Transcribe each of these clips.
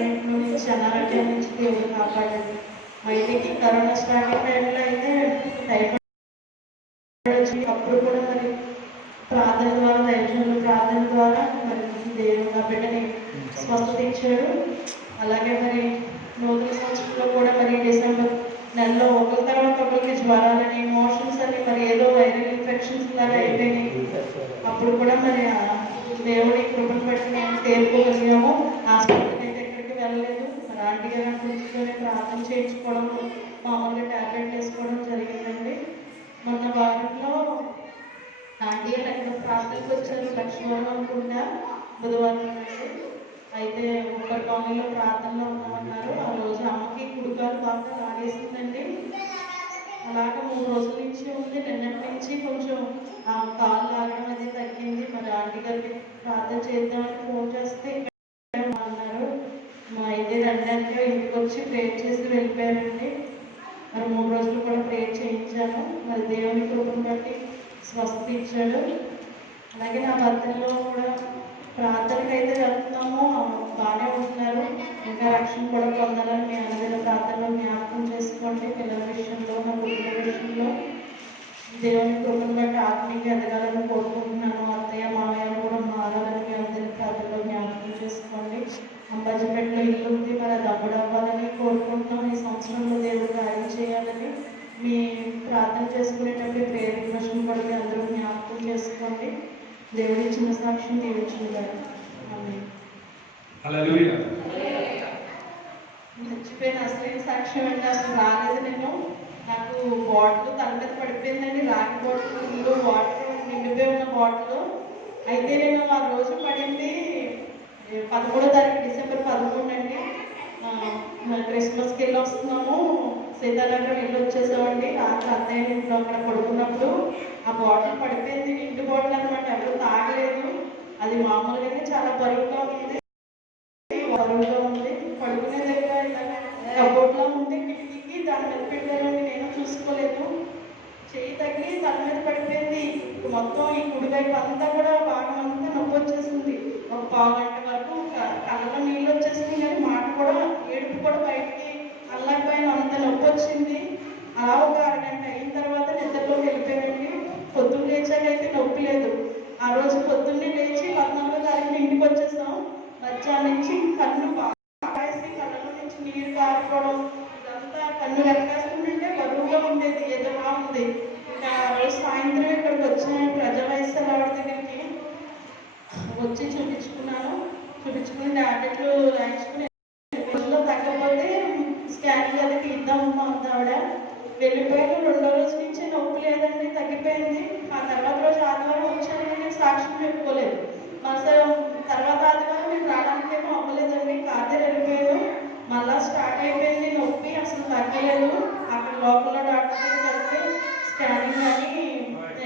నుంచి అనారోగ్యం నుంచి దేవుడు కాపాడండి. మా ఇంటికి కరోనా స్టార్టింగ్ టైంలో అయితే టైఫాయిడ్ వచ్చి అప్పుడు కూడా మరి ప్రార్థన ద్వారా దైవజనుల ప్రార్థన ద్వారా మరి దేవుడు నా బిడ్డని స్వస్థత ఇచ్చాడు. అలాగే మరి నూతన సంవత్సరంలో కూడా మరి డిసెంబర్ నెలలో ఒకరి తర్వాత ఒకరికి జ్వరాలని మోషన్స్ అని మరి ఏదో వైరల్ ఇన్ఫెక్షన్స్ లాగా అయిపోయినాయి. అప్పుడు కూడా మరి దేవుడి కృపను బట్టి మేము తేరుకోగలిగాము. హాస్పిటల్కి అయితే ఎక్కడికి వెళ్ళలేదు. మరి ఆంటీ గారు కూర్చొని ప్రార్థన చేయించుకోవడం, మామూలుగా ట్యాబ్లెట్ వేసుకోవడం జరిగిందండి. మొన్న వారంలో ఆంటీ గారు ఎక్కడ ప్రార్థనకు వచ్చారు, లక్ష్మీవారం అనుకుంటా, బుధవారం అండి. అయితే ఒక్కరి కాలనీలో ప్రార్థనలో ఉన్నామన్నారు. ఆ రోజు అమ్మకి కుడికాలు బాగా లాగేసిందండి. అలాగా 3 రోజుల నుంచి ఉంది. నిన్నటి నుంచి కొంచెం కాలు లాగడం అది తగ్గింది. మరి ఆంటీ గారికి ప్రార్థన చేద్దామని ఫోన్ చేస్తే ఇక్కడ అన్నారు. మా అయితే రండి ఇంటికి వచ్చి ప్రేర్ చేసి వెళ్ళిపోయారండి. మరి 3 రోజులు కూడా ప్రేర్ చేయించాను. మరి దేవుని కృపను బట్టి స్వస్థత ఇచ్చాడు. అలాగే నా భర్తలో కూడా ప్రార్థనకు అయితే వెళ్తున్నాము, బాగానే ఉంటున్నారు. ఇంకా రక్షణ కూడా పొందాలని మీ అందరి ప్రార్థనలో జ్ఞాపకం చేసుకోండి. పిల్లల విషయంలో, నా కుటుంబ విషయంలో దేవుని కృపను బట్టి ఆత్మీయంగా ఎదగాలని కోరుకుంటున్నాను. అత్తయ్య మామయ్యను కూడా మారాలని మీ అందరి ప్రార్థనలో జ్ఞాపకం చేసుకోండి. అంబాజీపేటలో ఇల్లు ఉంది, మరి అది అవ్వాలని కోరుకుంటున్నాం. ఈ సంవత్సరంలో దేవుడు కార్యం చేయాలని మీ ప్రార్థన చేసుకునేటప్పుడు ప్రేయర్ రిక్వెస్ట్ కూడా మీ అందరూ జ్ఞాపకం చేసుకోండి. దేవుడి చిన్న సాక్ష్యం దీవించుకుంటారు. మర్చిపోయిన అసలు సాక్ష్యం అంటే అసలు రాలేదు. నేను నాకు బాటిల్ తల మీద పడిపోయిందండి. రాగి బాటిల్, ఇల్లు వాటర్ నిండిపోయి ఉన్న బాటిల్. అయితే నేను ఆ రోజు పడింది 11వ తారీఖు డిసెంబర్ 11 అండి. క్రిస్మస్కి వెళ్ళి వస్తున్నాము, సీతానగరం వెళ్ళి వచ్చేసామండి. రాత్రి అత్తయ్య ఇంట్లో అక్కడ పడుకున్నప్పుడు ఆ బాటిల్ పడిపోయింది. ఇంటి బాటిల్ అనమాట, ఎవరు తాగలేదు. అది మామూలుగానే చాలా బరువుగా ఉంది. పడుకునే దగ్గర కబోర్డ్లో ఉంటే కిటికీకి దాని మీద పెట్టారండి. నేను చూసుకోలేదు. చెయ్యి తగిలి తల మీద పడిపోయింది. మొత్తం ఈ కుడివైపు అంతా కూడా భాగం అంతా నొప్పి వచ్చేసింది. ఒక 1/2 గంట వరకు కళ్ళలో నీళ్ళు వచ్చేసింది, కానీ మాట కూడా ఏడుపు కూడా బయటికి అల్లకపోయిన అంత నొప్పి వచ్చింది. అలా ఒక 1/2 గంట అయిన తర్వాత నిద్రలోకి వెళ్ళిపోయానండి. పొద్దున్న లేచాకైతే నొప్పి లేదు. ఆ రోజు పొద్దున్నే లేచి 14వ తారీఖున ఇంటికి వచ్చేసాం. మధ్యాహ్నం నుంచి కన్ను బాగా కళ్ళలో నుంచి నీరు కారిపోవడం, ఇదంతా కన్ను వెనకాసుకుంటుంటే బరువుగా ఉండేది, ఏదో ఉంది. ఇంకా ఆ రోజు సాయంత్రం ఇక్కడికి వచ్చాను, ప్రజా వైద్యశాల ఆవిడ దగ్గరికి వచ్చి చూపించుకున్నాను. చూపించుకుని టాబ్లెట్లు రాయించుకుని రోజులో తగ్గకపోతే స్కానింగ్ అది తీద్దామమ్మా అంది ఆవిడ. వెళ్ళిపోయాను. 2వ రోజు నుంచి నొప్పి లేదండి, తగ్గిపోయింది. ఆ తర్వాత రోజు ఆదివారం వచ్చాను, నేను సాక్ష్యం చెప్పుకోలేదు. తర్వాత ఆదివారం నేను రావడానికేమో అవ్వలేదండి, కాదే వెళ్ళిపోయాను. మళ్ళా స్టార్ట్ అయిపోయింది నొప్పి, అసలు తగ్గలేదు. అక్కడ లోపల డాక్టర్ దగ్గరికి వెళ్తే స్కానింగ్ కానీ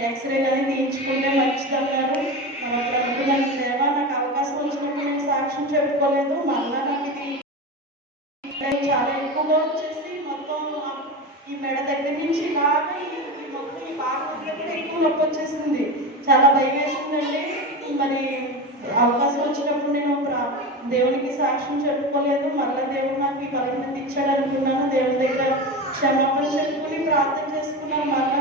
ఎక్స్రే కానీ తీయించుకుంటే మంచిదన్నారు. అప్పుడు అనుకున్నాను, లేవా నాకు అవకాశం వచ్చినప్పుడు నేను సాక్ష్యం చెప్పుకోలేదు. మళ్ళా నాకు ఇది చాలా ఎక్కువగా వచ్చేసి మొత్తం ఈ మెడ దగ్గర నుంచి బాగా మొత్తం ఈ బాగా కూడా ఎక్కువ నొప్పి వచ్చేసింది. చాలా భయం వేసిందండి. మరి అవకాశం వచ్చినప్పుడు నేను దేవునికి సాక్ష్యం చెప్పుకోలేదు. మళ్ళీ దేవుడు నాకు ఈ బలహీనత ఇచ్చాడు అనుకున్నాను. దేవుని దగ్గర క్షమాపణ చెప్పుకుని ప్రార్థన చేసుకున్నాను. మళ్ళీ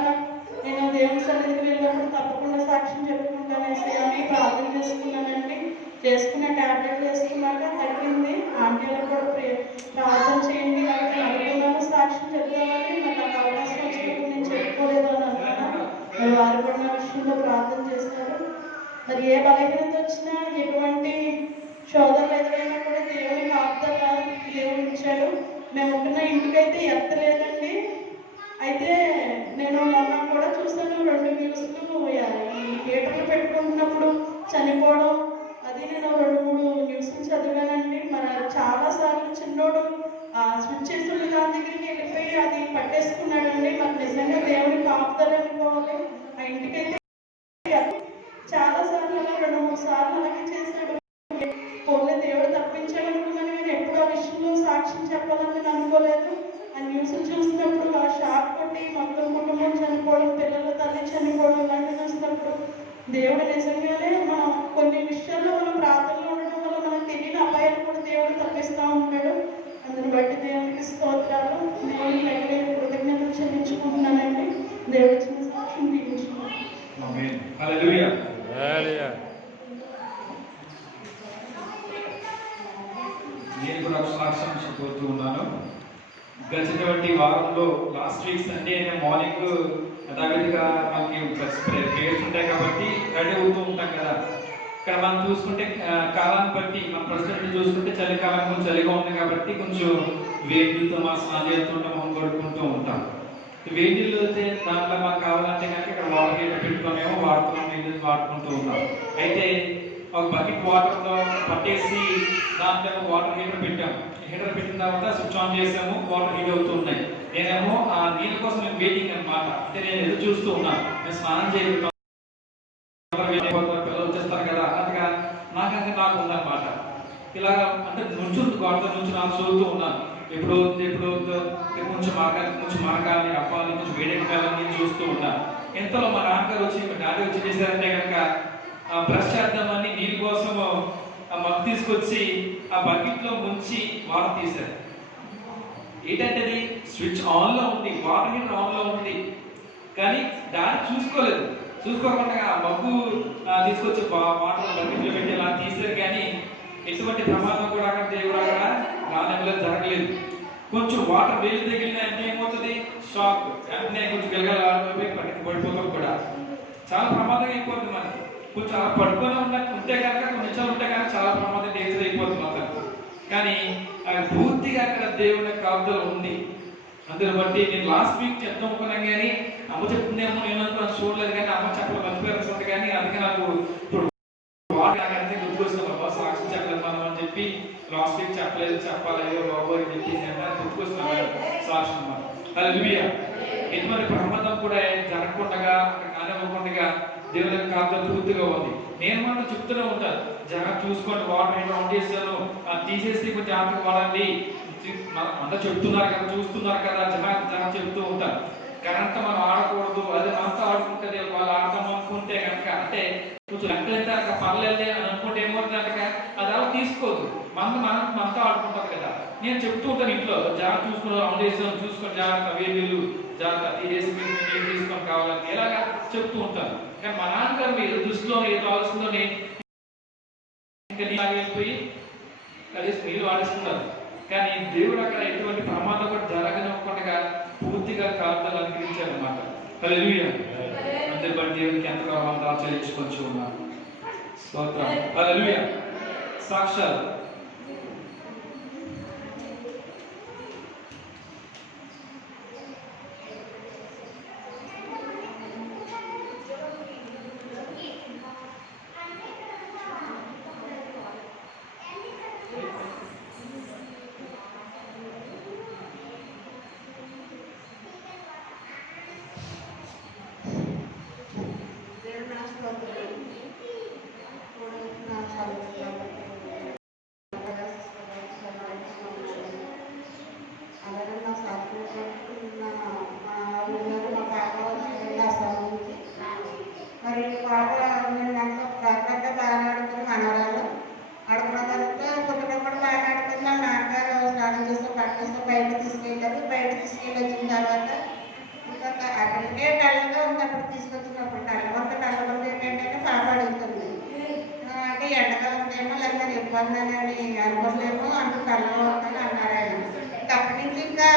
నేను దేవుని సన్నిధికి వెళ్ళినప్పుడు తప్పకుండా సాక్ష్యం చెప్పుకుంటానేసి అని ప్రార్థన చేసుకున్నానండి. చేసుకున్న టాబ్లెట్ వేసుకున్నాక తగ్గింది. ఆంటీలకు కూడా ప్రార్థన చేయండి కాబట్టి అనుకున్నాను సాక్ష్యం చెప్తామని. నాకు అవకాశం వచ్చినప్పుడు నేను చెప్పుకోలేదు అని అనుకున్నాను. వారు కూడా నా విషయంలో ప్రార్థన చేశారు. మరి ఏ బలహీనత వచ్చినా, ఎటువంటి శోధనలు ఎదురైనా కూడా దేవుని కాపుదల దేవుడు ఇచ్చాడు. మేము ఉంటున్న ఇంటికైతే ఎత్తలేదండి. అయితే నేను మొన్న కూడా చూసాను 2 న్యూస్లు, ఈ థియేటర్లు పెట్టుకుంటున్నప్పుడు చనిపోవడం, అది నేను 2-3 న్యూస్లు చదివానండి. మరి చాలాసార్లు చిన్నోడు స్విచ్ చేసి దాని దగ్గరికి వెళ్ళిపోయి అది పట్టేసుకున్నాడండి. మరి నిజంగా దేవుని కాపుదల అనుకోవాలి. ఆ ఇంటికైతే చాలా సార్లు 2-3 సార్లు అలాగే చేశాడు. పోలే దేవుడు తప్పించాడు అనుకున్నాను, కానీ ఎప్పుడు ఆ విషయంలో సాక్ష్యం చెప్పాలని నేను అనుకోలేదు. ఆ న్యూస్ చూసినప్పుడు ఆ షాక్ కొట్టి మొత్తం కుటుంబం చనిపోవడం, పిల్లల తల్లి చనిపోవడం ఇలాంటివి చూసినప్పుడు దేవుడు నిజంగానే మనం కొన్ని విషయాల్లో మనం ప్రార్థనలో ఉండడం వల్ల మనకు తెలియని అపాయాలు కూడా దేవుడు తప్పిస్తూ ఉంటాడు. నేను కూడా సాక్ష్యం చెప్పబోతూ ఉన్నాను. గడిచినటువంటి వారంలో లాస్ట్ వీక్ సండే అయినా మార్నింగ్ యథావిధిగా మనకి ప్రేయర్స్ ఉంటాయి కాబట్టి రెడీ అవుతూ ఉంటాం కదా. ఇక్కడ మనం చూసుకుంటే కాలాన్ని బట్టి మన ప్రస్తుతం చూసుకుంటే చలికాలం కొంచెం చలిగా ఉంది కాబట్టి కొంచెం వేడితో మనం స్నానం చేస్తుంటాం, మనం కడుక్కుంటూ ఉంటాం. వేడి నీళ్ళు అయితే దాంట్లో మాకు కావాలంటే కనుక ఇక్కడ వాటర్ హీటర్ పెట్టుకునేమో వాడుతున్నాం, నీళ్ళు వాడుకుంటూ ఉన్నాం. అయితే ఒక బకెట్ వాటర్లో పట్టేసి దాంట్లో వాటర్ హీటర్ పెట్టాము. హీటర్ పెట్టిన తర్వాత స్విచ్ ఆన్ చేసాము, వాటర్ హీట్ అవుతూ ఉన్నాయి. నేనేమో ఆ నీళ్ళ కోసం నేను వెయిటింగ్ అనమాట. అంటే నేను ఎదురు చూస్తూ ఉన్నాను, నేను స్నానం చేయగలుగుతాను, పిల్లలు వచ్చేస్తారు కదా అన్నట్టుగా నాకు ఉందన్నమాట. ఇలా అంటే నుంచి గోడతో నుంచి నాకు చూస్తూ ఉన్నాను. ఎప్పుడు కొంచెం మరకాలని అప్పాలని కొంచెం వేడెక్కాలని చూస్తూ ఉన్నాను. ఎంతలో మా నాన్నగారు వచ్చి డాడీ వచ్చి చేశారంటే కనుక బ్రష్ చేద్దామని నీళ్ళ కోసం ఆ మగ్గు తీసుకొచ్చి ఆ బకెట్లో ముంచి వాటర్ తీశారు. ఏంటంటే అది స్విచ్ ఆన్లో ఉంది, వాటర్ హీటర్ ఆన్లో ఉంది, కానీ డాడీ చూసుకోకుండా ఆ మగ్గు తీసుకొచ్చి వాటర్ బకెట్లో పెట్టి అలా తీశారు. కానీ ఎటువంటి ప్రమాదం కూడా అక్కడ దేవుడు అక్కడ రానెవలో జరగలేదు. కొంచెం వాటర్ వేలు తగిలిన అంటే ఏమవుతుంది, షాక్, వెంటనే కొంచెం గెలగలాడిపోయి పడిపోతాం కూడా. చాలా ప్రమాదం అయిపోతుంది మనకి. కొంచెం అలా పడుకొని ఉంటే కనుక కొంచెం ఉంటే కనుక చాలా ప్రమాదం డేంజర్ అయిపోతుంది అతను. కానీ పూర్తిగా అక్కడ దేవుని కాపుదల ఉంది. అందులో బట్టి నేను లాస్ట్ వీక్ చెప్తాం అనుకున్నాను, కానీ అమ్మ చెప్తుందేమో నేను అనుకున్నాను, చూడలేదు. కానీ అమ్మ చెప్పడం మర్చిపోయాల్సింది. కానీ అందుకే నాకు ఇప్పుడు వాటికంటే గుర్తుకొస్తున్నాం, సాక్షి చెప్పలేదు మనం అని చెప్పి లాస్ట్ వీక్ చెప్పాలి బాబు అని చెప్పి గుర్తుకొస్తున్నాను సాక్షి అన్నమాట. హల్లెలూయా. ఎటువంటి ప్రమాదం కూడా జరగకుండా కానివ్వకుండా దేవుని యొక్క కాపుదల పూర్తిగా ఉంది. నేను మాత్రం చెప్తూనే ఉంటాను, జాగ్రత్త చూసుకోండి, వాటర్ ఆన్ చేశాను తీసేసి కొంచెం జాగ్రత్తగా వాడండి. అంతా చెప్తున్నారు కదా, చూస్తున్నారు కదా, జనం చెప్తూ ఉంటారు. కరెంట్ మనం ఆడకూడదు, అది మనతో ఆడుకుంటుంది, వాళ్ళు ఆడతాం అనుకుంటే కనుక అంటే కొంచెం లెక్కలైతే పర్లేదు అని అనుకుంటే ఏమవుతుందంటే అది అలా తీసుకోదు, మనతో ఆడుకుంటారు కదా. నేను చెప్తూ ఉంటాను ఇంట్లో, జాగ్రత్త చూసుకుని ఆన్ చేసాను, చూసుకొని జాగ్రత్త, వేడిలు జాగ్రత్త తీసేసి మీరు తీసుకొని కావాలని ఇలాగా చెప్తూ ఉంటాను. కానీ మా నాన్నగారు మీరు దృష్టిలో ఏదో ఆలోచనలోని ఇంకా వెళ్ళిపోయి కలిసి మీరు ఆడిస్తున్నారు. కానీ దేవుడు అక్కడ ఎటువంటి ప్రమాదం కూడా జరగనివ్వకుండా పూర్తిగా కాపుదల అనుగ్రహించారన్నమాట. హల్లెలూయా. అందరి బట్టి దేవునికి ఎంతగానో వందనాలు చెల్లించుకొచ్చి ఉన్నాను. స్తోత్రం. హల్లెలూయా. సాక్షాత్ మరి బాగా నేను బాగా ఆడుకుని మనవరాలు ఆడుకున్న తర్వాత కొద్దినప్పుడు బాగా ఆడుకున్నా. నాన్నగారు స్నానం చేస్తే పట్టేస్తే బయట తీసుకెళ్ళారు. బయట తీసుకెళ్ళి వచ్చిన తర్వాత ఇంకా అక్కడికే నల్లగా ఉంది. అప్పుడు తీసుకొచ్చినప్పుడు నల్లగా ఏంటంటే పాప అడుగుతుంది, అంటే ఎండకాలం ఉందేమో లేదా ఇబ్బంది అని అనుకోలేమో, అంత నల్లగా ఉందని అన్నారు ఆయన. అప్పటి నుంచి ఇంకా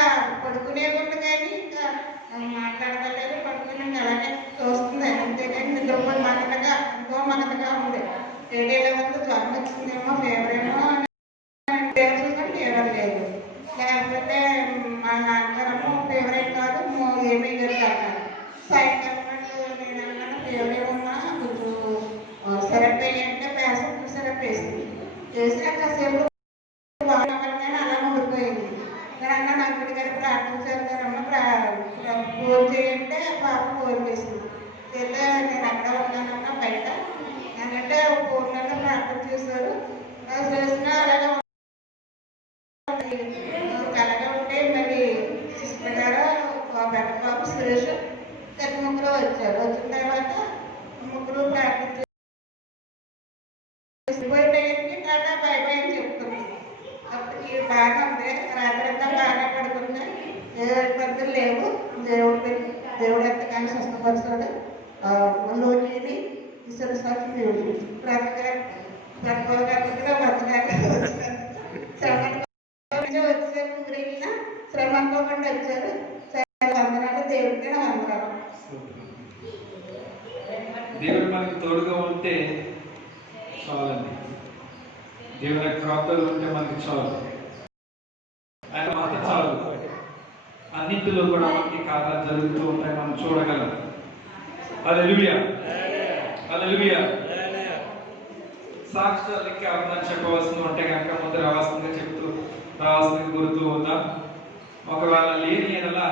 పడుకునే ఉంది, కానీ ఇంకా మాట్లాడగలేదు. పడుకుని అలాగే చూస్తుంది, అంతేగాని నిద్రపోయి మనగా ఉంది. ఏడేళ్ళ వరకు జ్వరం వచ్చిందేమో, ఫీవర్ ఏమో ఫీవర్ లేదు. లేకపోతే మా నాన్నగారేమో ఫీవర్ ఏం కాదు, ఏమీ లేదు అన్నారు. సాయంకాలం నేను ఫీవర్ ఏమన్నా కొంచెం సిరప్ వేయంటే పేషెంట్ సిరప్ వేసింది. వేసినా కాసేపు బాగున్నామని అలా ఉండిపోయింది. అన్న నాకు గారు ప్రార్థన చేస్తారమ్మా, ఫోన్ చేయంటే పాప ఫోన్ చేసింది. చేస్తే నేను అక్కడ ఉన్నానన్నా బయట అంటే ఫోన్లలో ప్రార్థన చేశారు. చేసిన అలాగే ఉంటే మరి సిస్టర్ గారు పెద్ద బాబు సురేష్ గత ముగ్గురు వచ్చారు. వచ్చిన తర్వాత ముగ్గురు ప్రార్థన చేసిపోయేటప్పటికి టాటా బై బై అని చెప్తుంది. అప్పటికి బాగా ఉంది, రాత్రంతా బాగా పడుకుంది, ఏ ఇబ్బందులు లేవు. దేవుడు ఎంతగానో స్వస్థపరుస్తాడు. లోని ఈశ్వర సాక్షి దేవుడు ప్రతి గారు ప్రతి గారు వచ్చిన నుంచో వచ్చారు, ఊరెళ్ళినా శ్రమ అనుకోకుండా వచ్చారు. చాలా వందనాలు, దేవుడికి నా వందనాలు. దేవుడు మనకి తోడుగా ఉంటే చాలండి. దేవుని యొక్క ప్రాప్తలు ఉంటే మనకి చాలు, ఆయన మాట చాలు. అన్నింటిలో కూడా మనకి కార్యాలు జరుగుతూ ఉంటాయి, మనం చూడగలం. హల్లెలూయా, హల్లెలూయా. సాక్ష్యాలు ఇంకా ఏమన్నా చెప్పవలసింది ఉంటే కనుక ముందు రావాల్సిందిగా చెప్తూ రావాల్సిందిగా కోరుతూ ఉందాం. ఒకవేళ లేని ఎడలా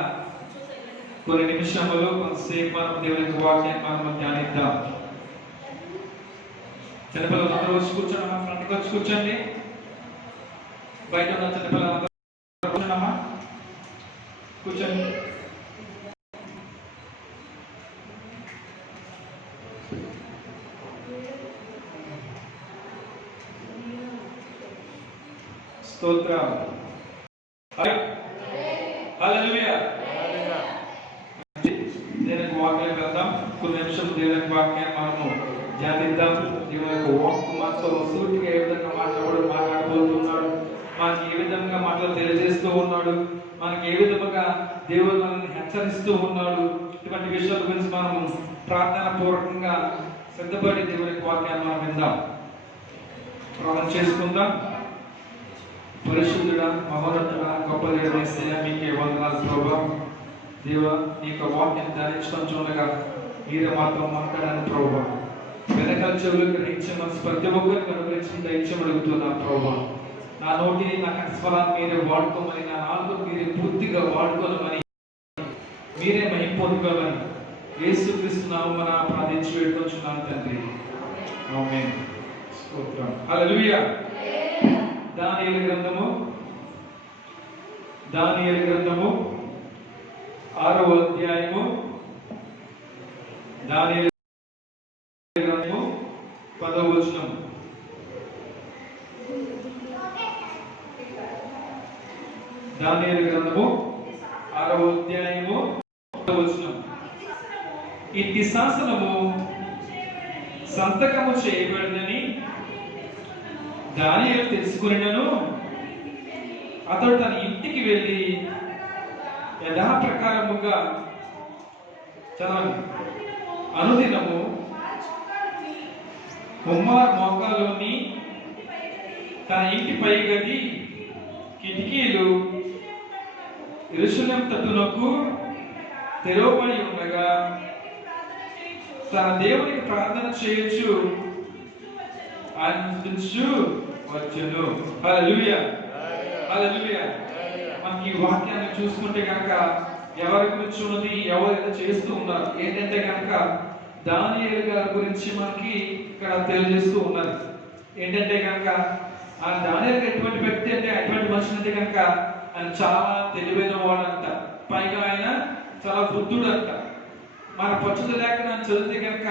కొన్ని నిమిషములు కొంతసేపు మనం దేవుని వాక్యాన్ని మనం ధ్యానిద్దాం. చిన్నపిల్లలు అందరూ వచ్చి కూర్చోండి, ఫ్రంట్కి వచ్చి కూర్చోండి. బయట ఉన్న చిన్నపిల్లలు అందరూ కూర్చోండమ్మా, కూర్చోండి. స్తోత్రం, హల్లెలూయా. దేవునికి వాక్యానికి వెళ్దాం. కొన్ని నిమిషాలు దేవునికి వాక్యాన్ని మనము ధ్యానిద్దాం. దేవుని యొక్క వాక్ మనతో సూటిగా ఏ విధంగా మాట్లాడబోతున్నాడు, మనకి ఏ విధంగా మాటలు తెలియజేస్తూ ఉన్నాడు, మనకి ఏ విధంగా దేవుడు మనల్ని హెచ్చరిస్తూ ఉన్నాడు, ఇటువంటి విషయాల గురించి మనము ప్రార్థన పూర్వకంగా సిద్ధపడి దేవుని యొక్క వాక్యాన్ని మనం విందాం, ప్రార్థన చేసుకుందాం. పరిశుద్ధుడా, మహోన్నతుడా, గొప్ప దేవుని మీకే వందనాలు ప్రభువా. దేవా, నీ యొక్క వాక్యాన్ని ధ్యానించడం చూడగా మీరే మాతో మాట్లాడాను ప్రభువా. వెనకాల చెవులు గ్రహించే మనసు ప్రతి ఒక్కరికి అనుగ్రహించి దయచేయమడుగుతున్నాను ప్రభువా. నా నోటిని, నా కంఠస్వరాన్ని మీరే వాడుకోమని, నా నాలుగు మీరే పూర్తిగా వాడుకోమని, మీరే మహిమ పొందుకోమని యేసుక్రీస్తు నామమున ప్రార్థించి వేడుకొంచున్నాను తండ్రి, ఆమేన్. స్తోత్రం, హల్లెలూయా. దానియేలు గ్రంథము 6వ అధ్యాయము, దానియేలు గ్రంథము 10వ వచనం. దానియేలు గ్రంథము 6వ అధ్యాయము 10వ వచనం. ఇట్టి శాసనము సంతకము చేయబడిందని దానియేలు తెలుసుకునినను అతడు తన ఇంటికి వెళ్ళి యథాప్రకారముగా చదవండి, అనుదినము కుమార్ మోకాల్లోని తన ఇంటి పై గది కిటికీలు యెరూషలేము తట్టునకు తెరవబడి ఉండగా తన దేవునికి ప్రార్థన చేయొచ్చు ఆనందించు వచ్చును. హల్లెలూయా, హల్లెలూయా. మనకి ఈ వాక్యాన్ని చూసుకుంటే కనుక ఎవరి గురించి ఉన్నది, ఎవరు చేస్తూ ఉన్నారు ఏంటంటే కనుక దానియేలు గారి గురించి మనకి ఇక్కడ తెలియజేస్తూ ఉన్నారు. ఏంటంటే కనుక ఆ దానియేలు ఎటువంటి వ్యక్తి అంటే, ఎటువంటి మనిషి అంటే కనుక ఆయన చాలా తెలివైన వాడంట, పైగా ఆయన చాలా వృద్ధుడు అంట. మన పచ్చుత లేఖనాన్ని చదివితే కనుక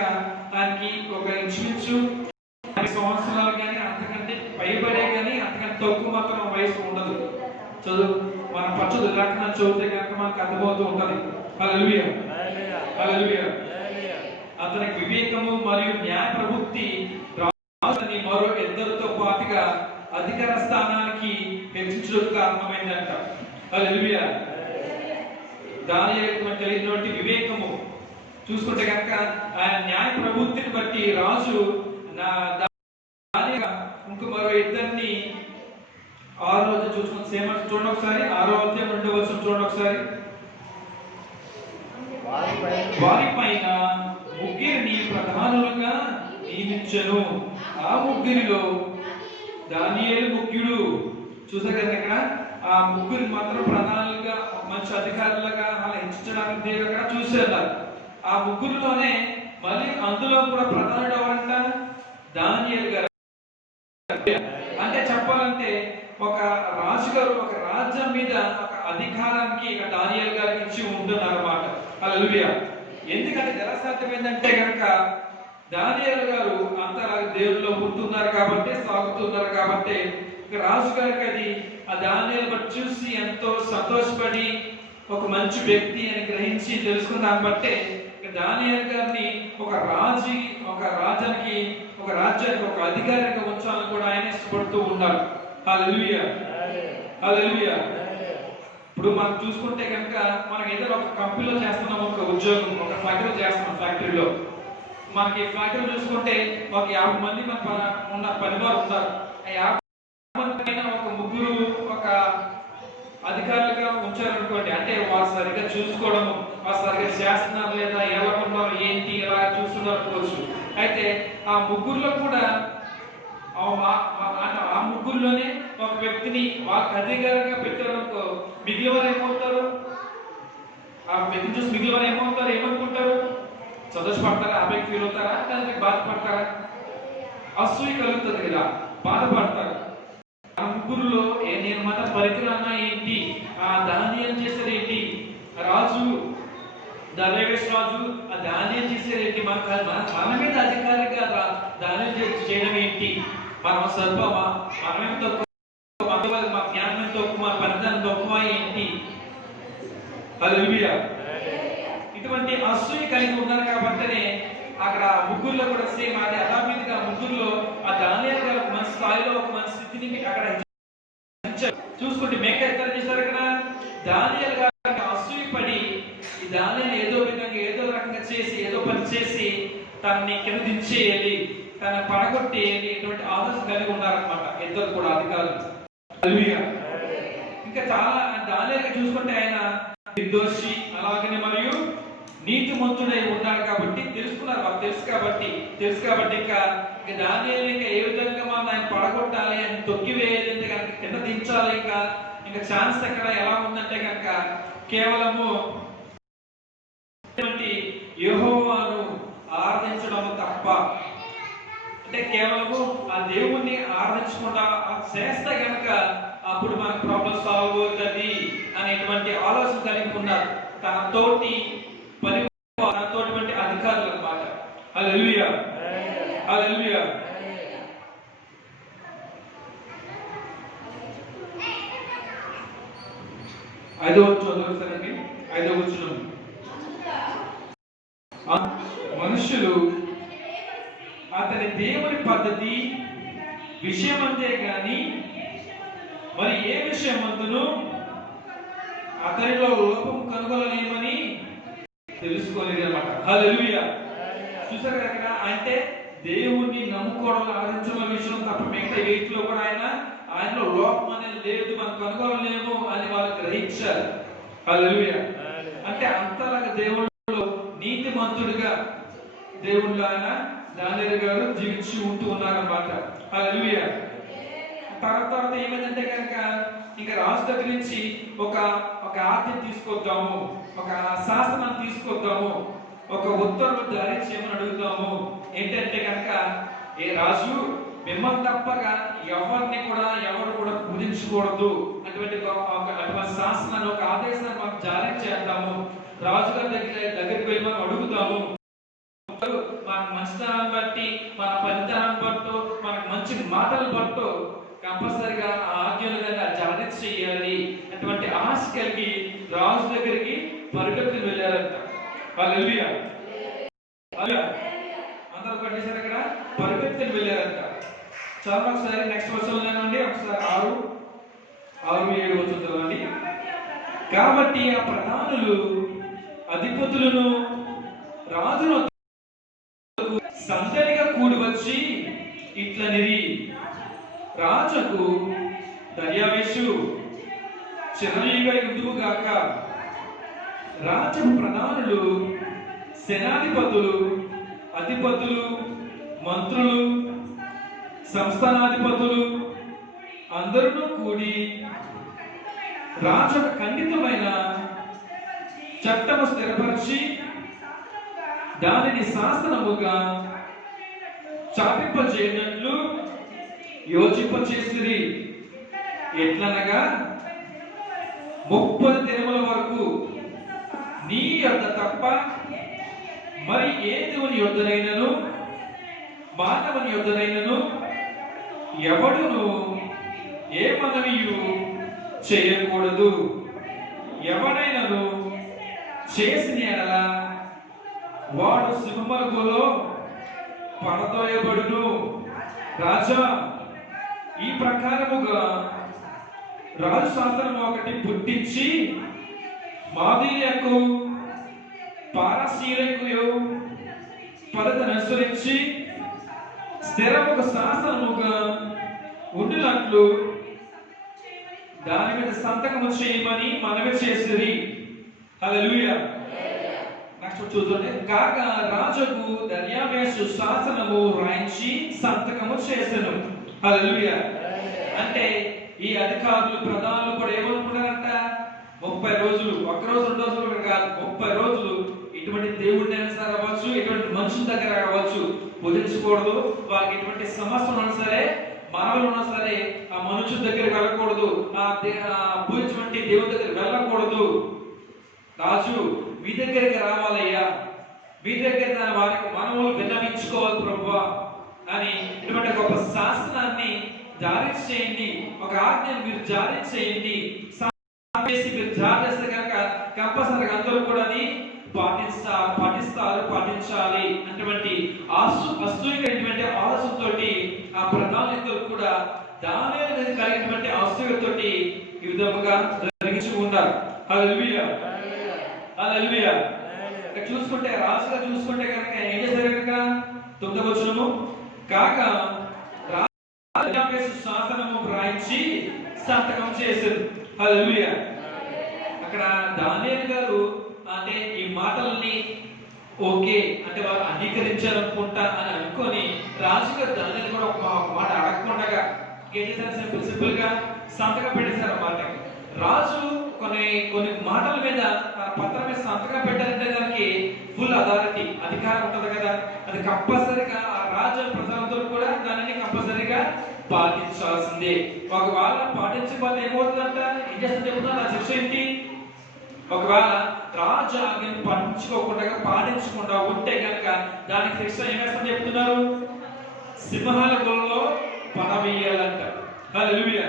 ఆయనకి ఒక ఇంచుమించు సంవత్సరాలు కానీ అంతకంటే పైబడే కానీ అంతకంటే తక్కువ మాత్రం వయసు ఉండదు. చదువు మన పచ్చుత లేఖనాన్ని చదివితే కనుక మనకు అర్థమవుతూ ఉంటది. హల్లెలూయా, హల్లెలూయా. అతనికి వివేకము మరియు న్యాయ ప్రవృత్తి రాజుని మరో ఇద్దరితో పాటుగా అధికార స్థానానికి హెచ్చించడానికి కారణమైందంట. హల్లెలూయా. దానియేలుకు కలిగినటువంటి వివేకము చూసుకుంటే కనుక ఆయన న్యాయ ప్రవృత్తిని బట్టి రాజు ఇంక మరో ఇద్దరిని 6వ అధ్యాయం చూడండి ఒకసారి. 6వ అధ్యాయం 2వ వచనం చూడండి ఒకసారి. వారిపైన ముగ్గురిని ప్రధానులుగా నియమించెను. ఆ ముగ్గురిలో దానియేలు ముఖ్యుడు. చూసారు కదా ఇక్కడ ఆ ముగ్గురు మాత్రం ప్రధానులుగా మంచి అధికారులుగా అలా ఎంచడానికి దేవుడు అక్కడ చూసేవారు. ఆ ముగ్గురులోనే మళ్ళీ అందులో కూడా ప్రధానుడు ఎవరంట? దానియేలు గారు. అంటే చెప్పాలంటే ఒక రాజుగారు ఒక రాజ్యం మీద ఒక అధికారానికి ఇక దానియేలు గారికి ఇచ్చి ఉంటున్నారు అన్నమాట. హల్లెలూయా. ఎందుకంటే ఎలా సాధ్యమైందంటే కనుక దానియేలు గారు అంతా దేవుల్లో ఉంటున్నారు కాబట్టి, సాగుతున్నారు కాబట్టి ఇక రాజు గారికి అది ఆ దానియేలు బట్టి చూసి ఎంతో సంతోషపడి ఒక మంచి వ్యక్తి అని గ్రహించి తెలుసుకున్న దాన్ని బట్టే దానియేలు గారిని ఒక రాజ్యానికి ఒక అధికారిగా ఉంచాలని కూడా ఆయన ఇష్టపడుతూ ఉన్నారు. హల్లెలూయా, హల్లెలూయా. ఇప్పుడు మనం చూసుకుంటే కనుక మనం ఏదైనా ఒక కంపెనీలో చేస్తున్నాం, ఒక ఉద్యోగం, ఒక ఫ్యాక్టరీలో చేస్తున్నాం. ఫ్యాక్టరీలో మనకి ఫ్యాక్టరీ చూసుకుంటే ఒక 50 మంది మన ఉన్న పనివారు ఉంటారు. ఆ 50 మంది పైన ఒక ముగ్గురు ఒక అధికారులుగా ఉంచారనుకోండి, అంటే వారు సరిగ్గా చూసుకోవడము, వారు సరిగ్గా చేస్తున్నారు లేదా, ఎలా ఉన్నారు ఏంటి ఎలా చూస్తున్నారు అనుకోవచ్చు. అయితే ఆ ముగ్గురులో కూడా ఆ ముగ్గురులోనే ఒక వ్యక్తిని వాళ్ళకి అధికారిగా పెట్టారనుకో, మిగిలిన వారు ఏమవుతారు? ఆ వ్యక్తిని చూసి మిగిలిన వారు ఏమవుతారు? ఏమనుకుంటారు? సంతోషపడతారా? ఆమెకి ఫీల్ అవుతారా? దానికి బాధపడతారా? అసూయ కలుగుతుంది కదా, బాధపడతారు. ఆ ముగ్గురులో నేను మాత్రం పరికరాన్నా ఏంటి, ఆ దానియం చేసేది ఏంటి, రాజు దర్యావేష్ రాజు ఆ దానియం చేసేది ఏంటి, మన మీద అధికారిగా దానియం చేయడం ఏంటి, మనం సర్పమా, మనమేం తక్కువ, మా జ్ఞానం తక్కువ, మా పనిదానం తక్కువ ఏంటి? హల్లెలూయా. ఇటువంటి అసూయ కలిగి ఉన్నారు కాబట్టినే అక్కడ ముగ్గురులో కూడా సేమ్ అది యథావిధిగా ముగ్గురులో ఆ దానియేలు గారు ఒక మంచి స్థాయిలో ఒక మంచి స్థితిని అక్కడ చూసుకుంటే మేక ఎక్కడ చేశారు? ఇక్కడ దానియేలు గారు అసూయ పడి ఈ దానియేలు ఏదో విధంగా ఏదో రకంగా చేసి ఏదో పని చేసి తనని కింద దించేయాలి, తన పడగొట్టేయాలి, ఇటువంటి ఆలోచన కలిగి ఉన్నారనమాట ఇద్దరు కూడా అధికారులు. హల్లెలూయా. ఇంకా చాలా దానియేలు చూసుకుంటే ఆయన నిర్దోషి అలాగనే మరియు నీతిమంతుడై ఉన్నాడు కాబట్టి తెలుసుకున్నారు, వాళ్ళు తెలుసు కాబట్టి ఇంకా దానియేలు ఇంకా ఏ విధంగా మనం ఆయన పడగొట్టాలి, ఆయన తొక్కివేయాలి, కనుక కింద దించాలి, ఇంకా ఛాన్స్ ఎక్కడ ఎలా ఉందంటే కనుక కేవలము యెహోవాను ఆరాధించడం తప్ప, అంటే కేవలము ఆ దేవుణ్ణి ఆరాధించకుండా చేస్తే కనుక అప్పుడు మనకు ప్రాబ్లం సాల్వ్ అవుతుంది అనేటువంటి ఆలోచన కలిగి ఉన్నారు తనతోటి అధికారులు అన్నమాట. హల్లెలూయా, హల్లెలూయా. ఐదవ చదువుతారండి, 5వ వచనం. మనుషులు అతని దేవుని పద్ధతి విషయమంతే గాని మరి ఏ విషయమందును అతనిలో లోపం కనుగొనలేమని తెలుసుకోలేదు అనమాట. హల్లెలూయా. చూసారు కదా, అంటే దేవుణ్ణి నమ్ముకోవడం ఆరాధించడం విషయం తప్ప మిగతా వీటిలో కూడా ఆయనలో లోపం అనేది లేదు, మనం కనుగొనలేము అని వాళ్ళు గ్రహించారు. హల్లెలూయా. అంటే అంతలాగా దేవుళ్ళు నీతిమంతుడిగా దేవుళ్ళు దానియేలు గారు జీవించి ఉంటూ ఉన్నారన్నమాట. హల్లెలూయా. తర్వాత ఏమైందంటే కనుక ఇంకా రాజు దగ్గర నుంచి ఒక ఆజ్ఞ తీసుకొద్దాము, ఒక శాసనాన్ని తీసుకొద్దాము, ఒక ఉత్తర్వులు జారీ చేయమని అడుగుతాము. ఏంటంటే కనుక ఏ రాజు మిమ్మల్ని తప్పగా ఎవరు కూడా పూజించకూడదు అటువంటి శాసనాన్ని ఒక ఆదేశాన్ని మనం జారీ చేద్దాము. రాజుగారి దగ్గరికి వెళ్ళి మనం అడుగుతాము. మన మంచితనాన్ని బట్టి, మన పనితనాన్ని బట్టు, మనకు మంచి మాటలు బట్టు కంపల్సరిగా ఆ ఆజ్ఞలుగా జారీ చేయాలి అటువంటి ఆశ కలిగి రాజు దగ్గరికి పరిగెత్తుకు వెళ్ళారంట. హల్లెలూయా. అందరూ పట్టేశారు, అక్కడ పరిగెత్తుకు వెళ్ళారంట. చాలా ఒకసారి నెక్స్ట్ వర్షం లేనండి, ఒకసారి 6-7 వచనం చదవండి. కాబట్టి ఆ ప్రధానులు అధిపతులను రాజును సందడిగా కూడి వచ్చి ఇట్లనిరి, రాజుకు దర్యావేషు చిరంజీవిగా ఉండుగాక. రాజు ప్రధానులు, సేనాధిపతులు, అధిపతులు, మంత్రులు, సంస్థానాధిపతులు అందరూ కూడి రాజు ఖండితమైన చట్టము స్థిరపరిచి దానిని శాసనముగా చాటింపజేయనట్లు యోచింపచేసిరి. ఎట్లనగా 30 దినముల వరకు నీ యొద్ద తప్ప మరి ఏ దేవుని యొద్దనైనను మానవుని యొద్దనైనను ఎవడును ఏ మనవియు చేయకూడదు. ఎవడైనను చేసిన ఎడల వాడు సింహములో పడదోయబడును. రాజా, ఈ ప్రకారముగా రాజు శాసనము ఒకటి పుట్టించి మాదీయులకు పారసీయులకు పద్ధతిని అనుసరించి స్థిరముగా శాసనముగా ఉండినట్లు దాని మీద సంతకము చేయమని మనవి చేసిరి. హల్లెలూయా. నెక్స్ట్ చూడండి. కాగా రాజుకు దర్యావేషు శాసనము రాయించి సంతకము చేసెను. హల్లెలూయా. అంటే ఈ అధికారులు ప్రధానులు కూడా ఏమనుకున్నారంట, 30 రోజులు, ఒక్క రోజు 2 రోజులు కాదు, 30 రోజులు ఇటువంటి దేవుడిని సరే అవ్వచ్చు, ఇటువంటి మనుషుల దగ్గర అవ్వచ్చు, పూజించకూడదు. వారికి ఎటువంటి సమస్యలు ఉన్నా సరే, మనవలు ఉన్నా సరే, ఆ మనుషుల దగ్గరికి వెళ్ళకూడదు, ఆ పూజించటువంటి దేవుడి దగ్గర వెళ్ళకూడదు. రాజు మీ దగ్గరికి రావాలయ్యా, మీ దగ్గర వారికి మనవులు విన్నవించుకోవాలి ప్రభువా అని ఇటువంటి గొప్ప శాసనాన్ని జారీ చేయండి, ఒక ఆజ్ఞను మీరు జారీ చేయండి. మీరు జారీ చేస్తే కనుక కంపల్సరీగా అందరూ కూడా పాటించాలి అటువంటి అసూయటువంటి ఆలోచనతోటి ఆ ప్రధానులందరూ కూడా దానిలో కలిగినటువంటి అసూయతోటి ఈ విధముగా జరిగించి ఉన్నారు. హల్లెలూయా. హల్లెలూయా. చూసుకుంటే రాజుగా చూసుకుంటే కనుక ఏం చేశారు కనుక 9వ వచనము, కాక రాజు శాసనము రాయించి సంతకం చేశారు. హల్లెలూయా. అక్కడ దానియేలు గారు అంటే ఈ మాటల్ని ఓకే అంటే వారు అంగీకరించారనుకుంటా అని అనుకొని రాజుగారు దానియేలు కూడా ఒక మాట అడగకుండా ఏం చేశారు, సింపుల్ గా సంతకం పెట్టేశారు అన్నమాట. రాజు కొన్ని మాటల మీద పత్రం మీద సంతకం పెట్టారంటే దానికి ఫుల్ అథారిటీ, అధికారం ఉంటుంది కదా, అది కంపల్సరీగా ఆ రాజు ప్రజలందరూ కూడా దానిని కంపల్సరీగా పాటించాల్సిందే. ఒకవేళ పాటించకపోతే ఏమవుతుందంట, ఏం చేస్తుంది చెప్తున్నా, ఆ శిక్ష ఏంటి? ఒకవేళ రాజు ఆజ్ఞను పాటించకుండా ఉంటే కనుక దానికి శిక్ష ఏమేస్తామని చెప్తున్నారు, సింహాల గుళ్ళలో పడవేయాలంట. హల్లెలూయా.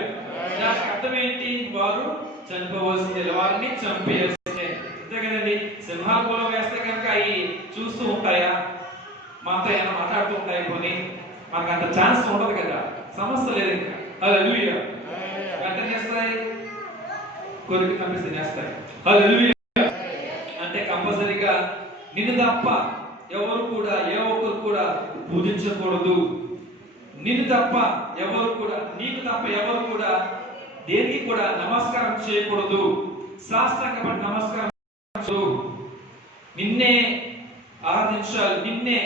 దానికి అర్థం ఏంటి, వారు చనిపోవలసిందే, వారిని చంపేయాల్సిందే, అంతే కదండి. సింహాల గుళ్ళ వేస్తే కనుక అవి చూస్తూ ఉంటాయా, మాతో ఏమైనా మాట్లాడుతూ ఉంటాయి, కొని మనకు అంత ఛాన్స్ ఉండదు కదా, సమస్య లేదు ఇంకా. హల్లెలూయా. వెంటనే చేస్తాయి, కోరిక కనిపిస్తే చేస్తాయి. హల్లెలూయా. అంటే కంపల్సరీగా నిన్ను తప్ప ఎవరు కూడా ఏ ఒక్కరు కూడా పూజించకూడదు, నిన్ను తప్ప ఎవరు కూడా, నీకు తప్ప ఎవరు కూడా దేనికి కూడా నమస్కారం చేయకూడదు, శాస్త్రంగా నమస్కారం, నిన్నే ఆరాధించాలి, నిన్నే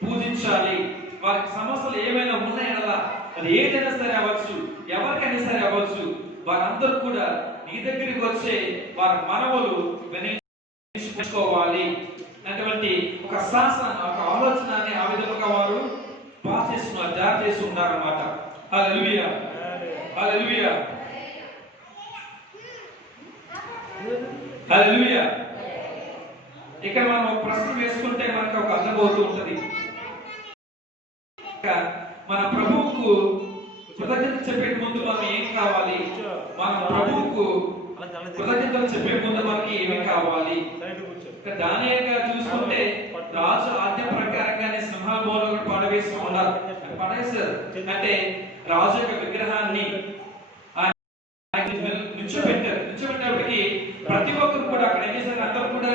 పూజించాలి. వారికి సమస్యలు ఏమైనా ఉన్నాయనలా, అది ఏదైనా సరే అవ్వచ్చు, ఎవరికైనా సరే అవ్వచ్చు, వారందరూ కూడా నీ దగ్గరికి వచ్చే వారి మనవులు వినియోగించుకోవాలి అటువంటి ఒక శాసన, ఒక ఆలోచనని ఆ విధంగా వారు పాస్ చేస్తున్నారు, జారీ చేసి ఉన్నారన్నమాట. హల్లెలూయా. హల్లెలూయా. హల్లెలూయా. ఇక్కడ మనం ఒక ప్రశ్న వేసుకుంటే మనకు ఒక అర్థమవుతూ ఉంటది. మన ప్రభువుకు కృతజ్ఞతలు చెప్పే ముందు మనం ఏం కావాలి, మన ప్రభువుకు కృతజ్ఞతలు చెప్పే ముందు మనకి ఏమి కావాలి. దానియేలు గారు చూసుకుంటే రాజు ఆజ్ఞ ప్రకారంగానే సింహాల బోలో పడవేసి ఉన్నారు, పడేశారు. అంటే రాజు యొక్క విగ్రహాన్ని నిల్చోబెట్టారు. నిల్చోబెట్టినప్పటికీ ప్రతి ఒక్కరు కూడా అక్కడ ఏం చేశారు, అందరూ కూడా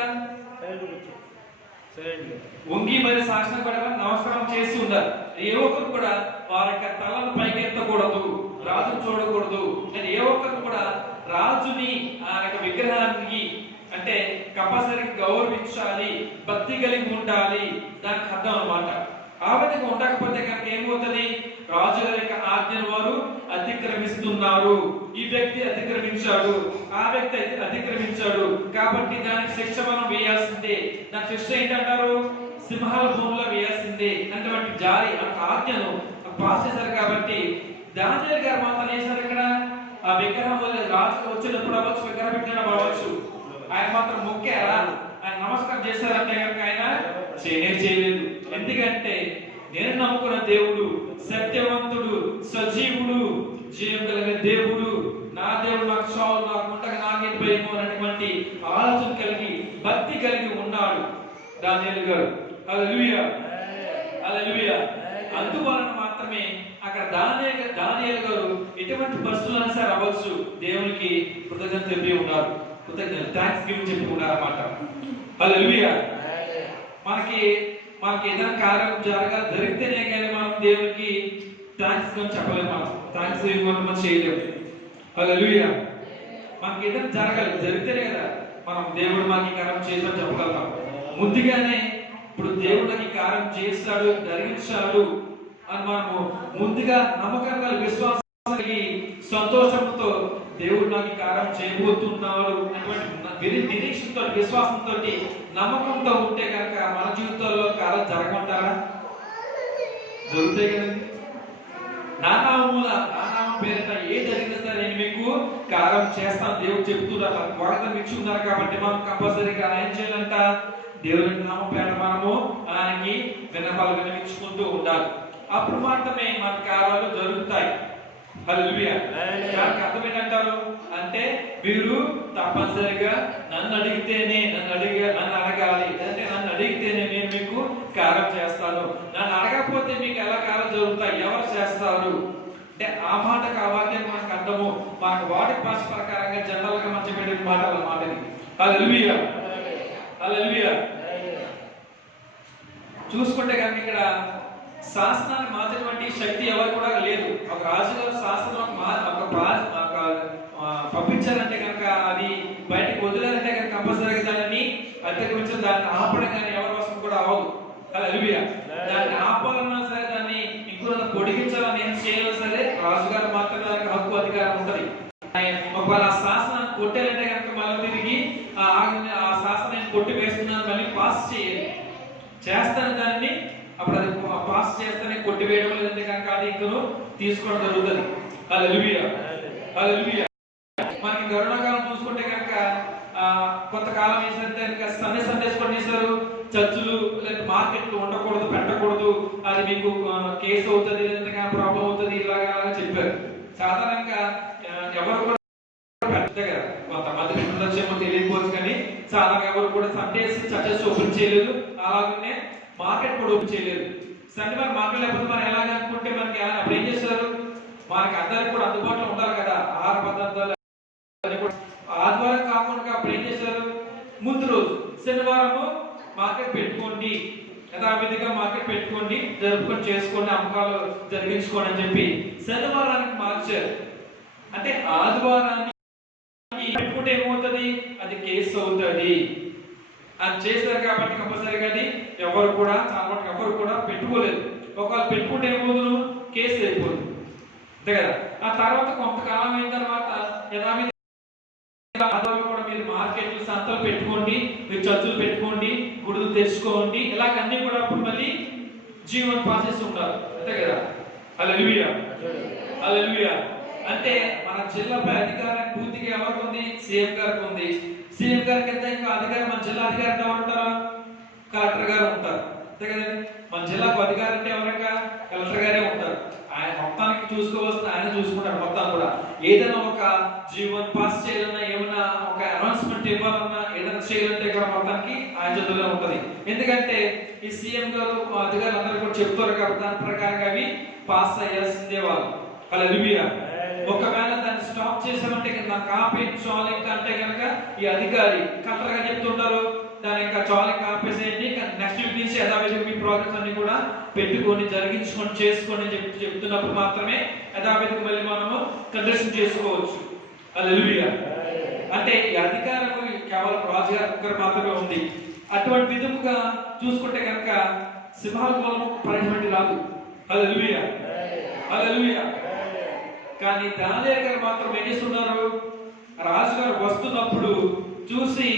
వంగి మరి సాక్షి కూడా నమస్కారం చేసి ఉన్నారు. ఏ ఒక్కరు కూడా వారి యొక్క తలను పైకి ఎత్తకూడదు, రాజును చూడకూడదు. నేను ఏ ఒక్కరు కూడా రాజుని ఆ యొక్క విగ్రహానికి అంటే కంపల్సరీ గౌరవించాలి, భక్తి కలిగి ఉండాలి, దానికి అర్థం అన్నమాట. ఆ విధంగా ఉండకపోతే కనుక ఏమవుతుంది, రాజు గారి యొక్క ఆజ్ఞను వారు అతిక్రమిస్తున్నారు. ఈ వ్యక్తి అతిక్రమించాడు, ఆ వ్యక్తి అతిక్రమించాడు, కాబట్టి దానికి శిక్ష మనం వేయాల్సిందే. దాని శిక్ష ఏంటంటారు, సింహాల భూమిలో వేయాల్సిందే అటువంటి జారీ ఆజ్ఞను పాస్ చేశారు. కాబట్టి దానియేలు గారు మాత్రం చేశారు, ఇక్కడ ఆ విగ్రహం రాజు వచ్చినప్పుడు అవ్వచ్చు, విగ్రహం పెట్టిన అవ్వచ్చు, ఆయన మాత్రం మొక్కారా, ఆయన నమస్కారం చేశారంటే కనుక ఆయన చేయలేదు. ఎందుకంటే నేను నమ్ముకున్న దేవుడు సత్యవంతుడు, సజీవుడు, జీవం కలిగిన దేవుడు, నా దేవుడు నాకు చావు, నాకు ఉండగా నాకేం భయము అనేటువంటి ఆలోచన కలిగి భక్తి కలిగి ఉన్నాడు దానియేలు గారు. హల్లెలూయా. హల్లెలూయా. అందువలన మాత్రమే అక్కడ అక్కడ దానియేలు గారు ఎటువంటి పరిస్థితులు సరే అవ్వచ్చు, దేవునికి కృతజ్ఞత చెప్పి ఉన్నారు, కృతజ్ఞత థ్యాంక్స్ గివింగ్ చెప్పి ఉన్నారు అన్నమాట. హల్లెలూయా. మనకి ఏదైనా కార్యం జరిగితేనే కానీ మనం దేవునికి థ్యాంక్స్ గా చెప్పలేము, మనం థ్యాంక్స్ మనం చేయలేము. హల్లెలూయా. మనకి ఏదైనా జరిగితేనే కదా మనం దేవుడు మాకు ఈ కార్యం చేశాడు చెప్పగలుగుతాం. ముందుగానే ఇప్పుడు దేవుడు నాకు ఈ కార్యం చేస్తాడు, జరిగించాడు అని మనము ముందుగా నమ్మకంగా విశ్వాసం కలిగి సంతోషంతో దేవుడు నాకు ఈ కార్యం చేయబోతున్నాడు అటువంటి నిరీక్షతో విశ్వాసంతో నమ్మకంతో ఉంటే కనుక మన జీవితాల్లో కార్యం జరగమంటారా? జరుగుతాయి కదండి. నానామం పేరిట ఏ జరిగినా సరే నేను మీకు కార్యం చేస్తాను దేవుడు చెప్తున్నారు, వాగ్దానం ఇచ్చి ఉన్నారు. కాబట్టి మనం కంపల్సరీగా ఆయన చేయాలంట దేవుని నామపేట మనము ఆయనకి విన్నపాలు వినిపించుకుంటూ ఉండాలి. అప్పుడు మాత్రమే మన కార్యాలు జరుగుతాయి. హల్లెలూయా. దానికి అర్థం ఏంటంటారు అంటే మీరు తప్పనిసరిగా నన్ను అడగాలి, అంటే నన్ను అడిగితేనే నేను మీకు కార్యం చేస్తాను. నన్ను అడగకపోతే మీకు ఎలా కార్యం జరుగుతాయి, ఎవరు చేస్తారు అంటే ఆ మాట కావాలి మనకు అర్థము. మనకు వాటి భాష ప్రకారంగా జనరల్ గా మంచి పెట్టిన మాటలు అన్నమాట. హల్లెలూయా. హల్లెలూయా. చూసుకుంటే కనుక ఇక్కడ శాసనాన్ని మార్చేటువంటి శక్తి ఎవరు కూడా లేదు. ఒక రాజుగారు శాసనం పంపించారంటే కనుక అది బయటకు వదిలేదంటే కనుక కంపల్సరీగా దాన్ని అధిగమించిన దాన్ని ఆపడం కానీ ఎవరి వసం కూడా అవ్వదు. హల్లెలూయా. దాన్ని ఆపాలన్నా సరే దాన్ని ఇంకో పొడిగించాలని ఏం చేయాలి సరే రాజుగారు మాత్రమే దానికి హక్కు అధికారం ఉంటది. ఒకవేళ ఆ శాసనాన్ని కొట్టాలంటే కనుక మళ్ళీ తిరిగి ఆ శాసనాన్ని కొట్టి వేస్తున్నాను మళ్ళీ పాస్ చేస్తాను దాన్ని, అప్పుడు అది పాస్ చేస్తానే కొట్టివేయడం లేదంటే కనుక అది ఇంకను తీసుకోవడం జరుగుతుంది. హల్లెలూయా. హల్లెలూయా. మనకి కరోనాకాలం చూసుకుంటే కనుక కొంతకాలం ఏంటంటే కనుక సందేశం కొట్టేశారు, చర్చులు లేదా మార్కెట్లు ఉండకూడదు, పెట్టకూడదు, అది మీకు కేసు అవుతుంది లేదంటే ప్రాబ్లం అవుతుంది ఇలాగా చెప్పారు. సాధారణంగా ఎవరు కూడా పెద్దగా కొంతమంది ఉండొచ్చేమో తెలియకపోవచ్చు కానీ సాధారణంగా ఎవరు కూడా సండేస్ చర్చెస్ ఓపెన్ చేయలేదు, అలాగనే మార్కెట్ కూడా ఓపెన్ చేయలేదు. సండే మరి మార్కెట్ లేకపోతే మనం ఎలాగ అనుకుంటే మనకి అప్పుడు ఏం చేస్తారు, మనకి అందరికి కూడా అందుబాటులో ఉండాలి కదా ఆహార పదార్థాలు. ఆదివారం కాకుండా అప్పుడు ఏం చేశారు, ముందు రోజు శనివారము మార్కెట్ పెట్టుకోండి, యథావిధిగా మార్కెట్ పెట్టుకోండి, జరుపుకొని చేసుకోండి, అమ్మకాలు జరిగించుకోండి అని చెప్పి శనివారానికి మార్చారు. అంటే ఆదివారాన్ని పెట్టుకుంటే ఏమవుతుంది, అది కేసు అవుతుంది. అది చేశారు కాబట్టి కంపల్సరీగా అది ఎవరు కూడా పెట్టుకోలేదు. ఒకవేళ పెట్టుకుంటే ఏమవుతుంది, కేసు అయిపోతుంది అంతే కదా. ఆ తర్వాత కొంతకాలం అయిన తర్వాత యథావిధి కూడా మీరు మార్కెట్లు సంతలు పెట్టుకోండి, మీరు చర్చలు పెట్టుకోండి, గుడులు తెచ్చుకోండి, ఇలాగన్నీ కూడా అప్పుడు మళ్ళీ జీవన ప్రాసెస్ ఉండాలి అంతే కదా. హల్లెలూయా. హల్లెలూయా. అంటే మన జిల్లాపై అధికారం పూర్తిగా ఎవరికి ఉంది, సీఎం గారికి ఉంది. సీఎం గారికి ఎంత ఇంకా అధికారం, మన జిల్లా అధికారం ఎవరు ఉంటారా, కలెక్టర్ గారు ఉంటారు అంతే కదండి. మన జిల్లాకు అధికారం అంటే ఎవరక కలెక్టర్ గారే ఉంటారు. ఆయన మొత్తానికి చూసుకోవాల్సిన ఆయన చూసుకుంటారు మొత్తం కూడా. ఏదైనా ఒక జీవన్ పాస్ చేయాలన్నా, ఏమైనా ఒక అనౌన్స్మెంట్ ఇవ్వాలన్నా, ఏదైనా చేయాలంటే కూడా మొత్తానికి ఆయన చేతుల్లో ఉంటది. ఎందుకంటే ఈ సీఎం గారు అధికారులు అందరూ కూడా చెప్తారు కాబట్టి దాని ప్రకారంగా అవి పాస్ అయ్యాల్సిందే వాళ్ళు. హల్లెలూయా. ఒకవేళ దాన్ని స్టాప్ చేసామంటే నాకు ఆపేయించాలి అంటే కనుక ఈ అధికారి కలెక్టర్ గా చెప్తుంటారు దాని ఇంకా చాలా ఆపేసేయండి, నెక్స్ట్ వీక్ నుంచి యథావిధిగా మీ ప్రోగ్రెస్ అన్ని కూడా పెట్టుకొని జరిగించుకొని చేసుకొని చెప్తున్నప్పుడు మాత్రమే యథావిధిగా మళ్ళీ మనము కండక్షన్ చేసుకోవచ్చు. హల్లెలూయా. అంటే ఈ అధికారం కేవలం రాజుగారి ఒక్కరు మాత్రమే ఉంది. అటువంటి విధముగా చూసుకుంటే కనుక సింహాల మూలము పనిష్మెంట్ రాదు. హల్లెలూయా. హల్లెలూయా. కానీ దానియేలు గారు మాత్రం ఏం చేస్తున్నారు, రాజుగారు వస్తున్నప్పుడు చూసి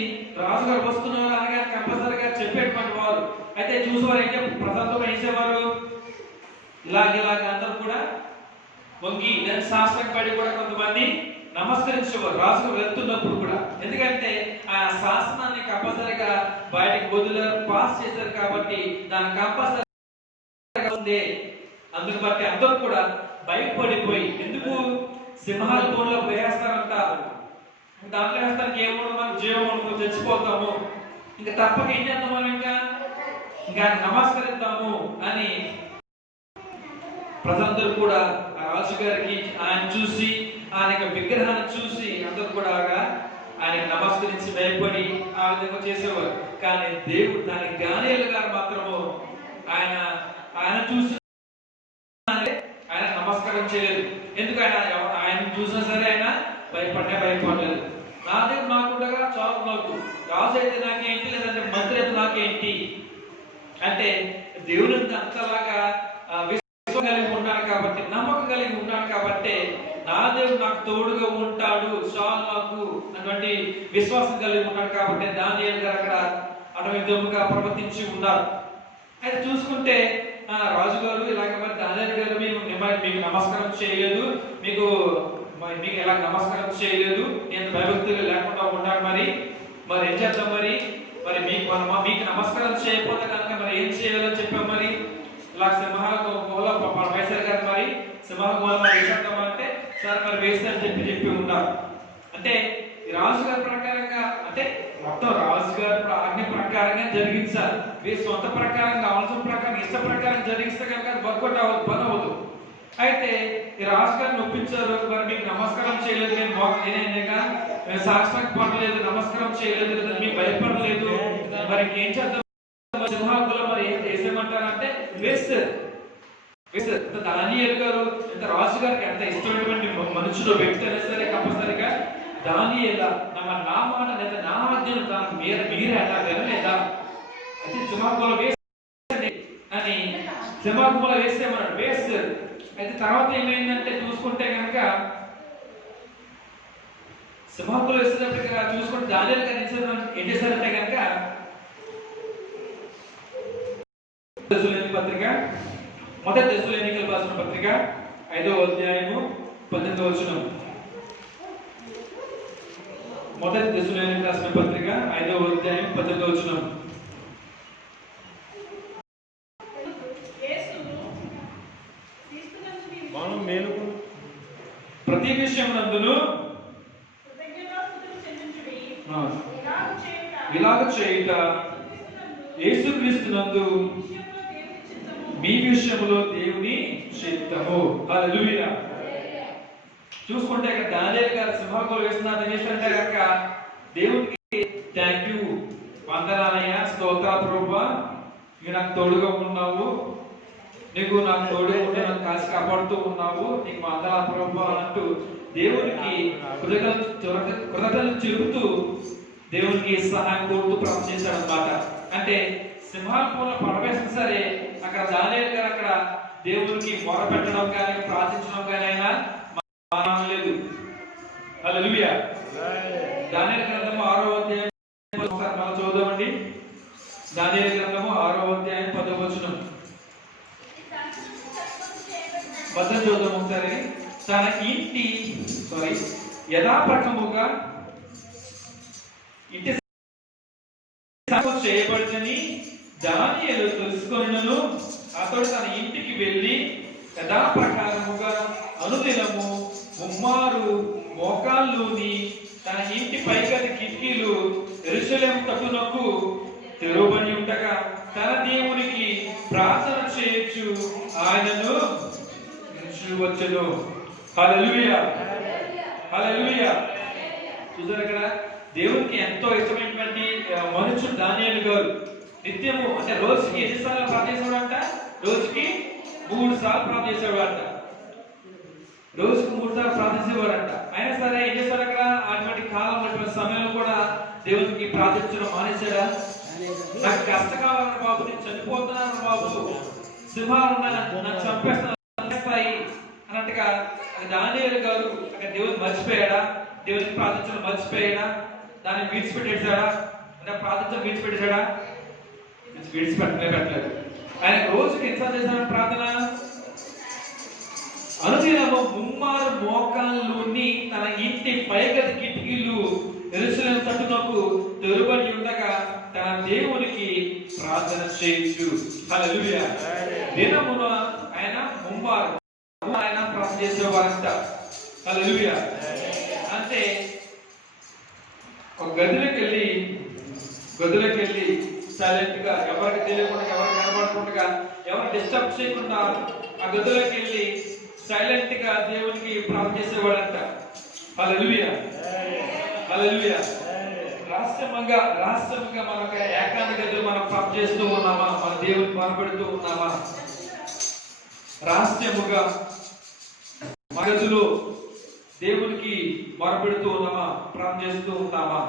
రాజుగారు వస్తున్నారు అనగా కంపల్సరిగా చెప్పేటువంటి వారు. అయితే చూసేవారు ఏం చెప్పి ప్రజలతో వేసేవారు, ఇలాగ అందరూ కూడా వంగి శాస్త్రం పడి కూడా కొంతమంది నమస్కరించేవారు రాజుగారు వెళ్తున్నప్పుడు కూడా. ఎందుకంటే ఆ శాసనాన్ని కంపల్సరిగా బయటకు వదిలేరు, పాస్ చేశారు కాబట్టి దాని కంపల్సరిగా ఉంది. అందుకు బట్టి అందరూ కూడా భయపడిపోయి, ఎందుకు సింహాల బోన్లో వేస్తారంట, దాంట్లో వేస్తానికి ఏమో మనం జీవము చచ్చిపోతాము, ఇంకా తప్పక ఏం చేద్దాం మనం ఇంకా నమస్కరిద్దాము అని ప్రజలందరూ కూడా ఆ రాజుగారికి ఆయన చూసి ఆయన యొక్క విగ్రహాన్ని చూసి అందరూ కూడా ఆయనకు నమస్కరించి భయపడి ఆ విధంగా చేసేవారు. కానీ దేవుడు దాని దానియేలు గారు మాత్రము ఆయన చూసి ఆయన నమస్కారం చేయలేదు. ఎందుకు ఆయన చూసినా సరే ఆయన భయపడలేదు. నా దేవుడు నాకుండగా చాలు, నాకు రాజు అయితే నాకేంటి, లేదంటే మంత్రి అయితే నాకేంటి అంటే దేవుడు అంతలాగా విశ్వాసం కలిగి ఉన్నాడు కాబట్టి, నమ్మకం కలిగి ఉన్నాడు కాబట్టి, నా దేవుడు నాకు తోడుగా ఉంటాడు చాలు నాకు అటువంటి విశ్వాసం కలిగి ఉన్నాడు కాబట్టి దానియేలు గారు అక్కడ అటువంటి విధముగా ప్రవర్తించి ఉన్నారు. అయితే చూసుకుంటే రాజుగారు ఇలాగ మరి దానియేలు గారు మీకు నమస్కారం చేయలేదు, మీకు ఎలా నమస్కారం చేయలేదు, నేను భయభక్తులు లేకుండా ఉన్నాడు, మరి ఏం చేద్దాం, మరి మీకు నమస్కారం చేయకపోతే కనుక మరి ఏం చేయాలని చెప్పాం. మరి ఇలా సింహాల వైఎస్ఆర్ గారు మరి సింహాల వేసేద్దామంటే సార్ మరి వేస్తారని చెప్పి ఉన్నారు. అంటే రాజుగారి ప్రకారంగా, అంటే మొత్తం రాజుగారి ఆజ్ఞ ప్రకారంగా జరిగించాలి. వీరి సొంత ప్రకారంగా, ఆలోచన ప్రకారం, ఇష్ట ప్రకారం జరిగిస్తే కనుక వర్కౌట్ అవ్వదు, పని అవ్వదు. అయితే ఈ రాజుగారిని ఒప్పించారు, మరి మీకు నమస్కారం చేయలేదు, నేను సాక్షాత్ పడలేదు, నమస్కారం చేయలేదు, మీకు భయపడలేదు, మరి ఏం చేద్దాం, సింహాకులో మరి ఏం చేసేయమంటారంటే వేస్తారు. దానియేలు గారు ఎంత రాజుగారికి ఎంత ఇష్టమైనటువంటి మనుషులు, వ్యక్తి అయినా సరే కంపల్సరిగా దానియేలా నా మాట లేదా నా ఆజ్ఞను మీరే అలా వినలేదా, అయితే సింహాకులో వేస్తే అని సింహాకులో వేసేమన్నాడు, వేస్తారు. అయితే తర్వాత ఏమైందంటే చూసుకుంటే కనుక సింహాకులో వేసేటప్పటిగా చూసుకుంటే దానియేలు గారు ఏం చేశారంటే కనుక పత్రిక మొదటి దశలోనికలు రాసిన పత్రిక 5వ అధ్యాయము 18వ వచనం. మొదటి దశలోనికలు రాసిన పత్రిక 5వ అధ్యాయం 18వ వచనం. ప్రతి విషయం నందును ఇలాగ చేయుట యేసుక్రీస్తు నందు మీ విషయంలో దేవుని చిత్తము. హల్లెలూయా. చూసుకుంటే ఇక్కడ దానియేలు గారు సింహాకులు వేస్తున్నారు. ఏం చేస్తారంటే కనుక దేవుడికి థ్యాంక్ యూ, వందనాలయ్యా, స్తోత్రాలు ప్రభువా, నీవు నాకు తోడుగా ఉన్నావు, నీకు నాకు తోడుగా ఉండి నన్ను కాసి కాపాడుతూ ఉన్నావు, నీకు వందనాలు ప్రభువా అంటూ దేవునికి కృతజ్ఞతలు చెబుతూ దేవునికి సహాయం కోరుతూ ప్రార్థన చేశాడు అన్నమాట. అంటే సింహాసనంలో పడవేసిన సరే అక్కడ దానియేలు గారు అక్కడ దేవునికి మొర పెట్టడం కానీ ప్రార్థించడం కానీ అయినా లేదు. హల్లెలూయా. దానియేలు గ్రంథము 6వ అధ్యాయం మనం చదువుదామండి. దానియేలు గ్రంథము 6వ అధ్యాయం 10వ వచనం. పదం చూద్దాం ఒకసారి. తన ఇంటి యథాప్రకముగా ఇంటి చేయబడుతుంది దానియేలు తెలుసుకొనును. అతడు తన ఇంటికి వెళ్ళి యథాప్రకారముగా అనుదినము ముమ్మారు మోకాళ్ళుని తన ఇంటి పైగది కిటికీలు యెరూషలేము తట్టునకు తెరవబడి ఉండగా తన దేవునికి ప్రార్థన చేయొచ్చు ఆయనను వచ్చును. హల్లెలూయా. హల్లెలూయా. చూసారు ఇక్కడ దేవునికి ఎంతో ఇష్టమైనటువంటి మనుషుడు దానియేలు గారు నిత్యము, అంటే రోజుకి ఎన్నిసార్లు ప్రార్థన చేసేవాడంట? రోజుకి 3 సార్లు ప్రార్థన చేసేవాడంట. రోజుకు 3 సార్లు ప్రార్థించేవాడంట. అయినా సరే ఏం చేశాడు అక్కడ? అటువంటి కాలం, అటువంటి సమయంలో కూడా దేవునికి ప్రార్థించడం మానేశాడా? నాకు కష్టం కావాలన్న బాబు, నేను చనిపోతున్నాను బాబు, సింహాలు నన్ను చంపేస్తాయి అన్నట్టుగా దానియేలు గారు అక్కడ దేవుని మర్చిపోయాడా? దేవునికి ప్రార్థించడం మర్చిపోయాడా? దాన్ని విడిచిపెట్టేశాడా? అంటే ప్రార్థించడం విడిచిపెట్టేశాడా? విడిచిపెట్టలేదు. ఆయన రోజుకి ఎన్నిసార్లు చేశాడు ప్రార్థన? అనుదినము ముమ్మారు మోకాళ్ళుని తన ఇంటి పైగది కిటికీలు యెరూషలేము తట్టునకు తెరవబడి ఉండగా తన దేవునికి ప్రార్థన చేయొచ్చు. హల్లెలూయా. దినమున ఆయన ముమ్మారు ఆయన ప్రార్థన చేసేవారంట. హల్లెలూయా. అంటే ఒక గదిలోకి వెళ్ళి సైలెంట్ గా ఎవరికి తెలియకుండా, ఎవరికి కనబడకుండా, ఎవరు డిస్టర్బ్ చేయకుండా ఆ గదిలోకి వెళ్ళి సైలెంట్ గా దేవునికి ప్రార్థన చేసేవాడంట. హల్లెలూయా, హల్లెలూయా. రహస్యంగా మన ఏకాంత గదిలో మనం ప్రార్థన చేస్తూ ఉన్నామా? మన దేవునికి మొరపెడుతూ ఉన్నామా? రహస్యముగా మన గదిలో దేవునికి మొరపెడుతూ ఉన్నామా? ప్రార్థన చేస్తూ ఉంటామా?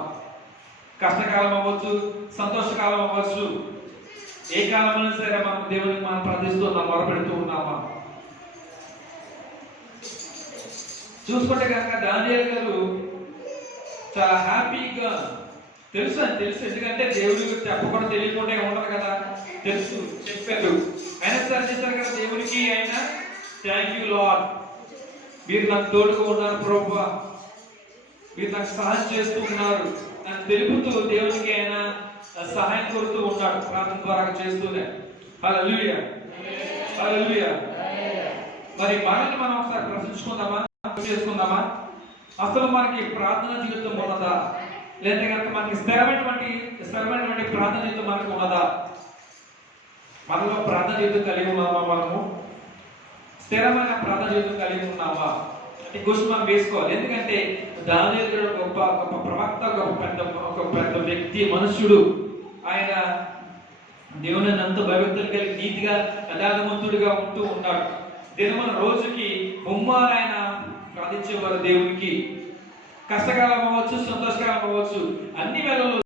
కష్టకాలం అవ్వచ్చు, సంతోషకాలం అవ్వచ్చు, ఏ కాలమైనా సరే మనం దేవునికి మనం ప్రార్థిస్తూ ఉన్నాం, మొరపెడుతూ ఉన్నామా? చూసుకుంటే కనుక దానియేలు గారు చాలా హ్యాపీగా తెలుసు ఎందుకంటే దేవుడి చెప్పకుండా తెలియకుండా ఉండదు కదా, తెలుసు, చెప్పారు. అయినా సరే చేశారు కదా దేవునికి. ఆయన థ్యాంక్ యూ లార్డ్, మీరు నాకు తోడుగా ఉన్నారు ప్రభువా, మీరు నాకు సహాయం చేస్తూ ఉన్నారు అని తెలుపుతూ దేవునికి ఆయన సహాయం కోరుతూ ఉన్నాడు, ప్రార్థన ద్వారా చేస్తూనే. హల్లెలూయా, హల్లెలూయా. మరి మనల్ని మనం ఒకసారి ప్రశ్నించుకుందామా, చేసుకుందామా? అసలు మనకి ప్రార్థన జీవితం ఉన్నదా? లేదా కనుక మనకి స్థిరమైనటువంటి ప్రార్థన జీవితం మనకు ఉన్నదా? మనలో ప్రార్థన జీవితం కలిగి ఉన్నామా? మనము స్థిరమైన ప్రార్థన జీవితం కలిగి ఉన్నామా? ఈ క్వశ్చన్ మనం వేసుకోవాలి. ఎందుకంటే దానియేలు గొప్ప ప్రవక్త, ఒక పెద్ద వ్యక్తి, మనుష్యుడు. ఆయన దేవుని ఎంతో భయభక్తులు కలిగి నీతిగా యథార్థవంతుడిగా ఉంటూ ఉన్నాడు. దినమున రోజుకి ముమ్మారు ఆయన ప్రార్థించేవారు దేవునికి. కష్టకాలం అవ్వచ్చు, సంతోషకాలం అవ్వచ్చు, అన్ని వేళల్లో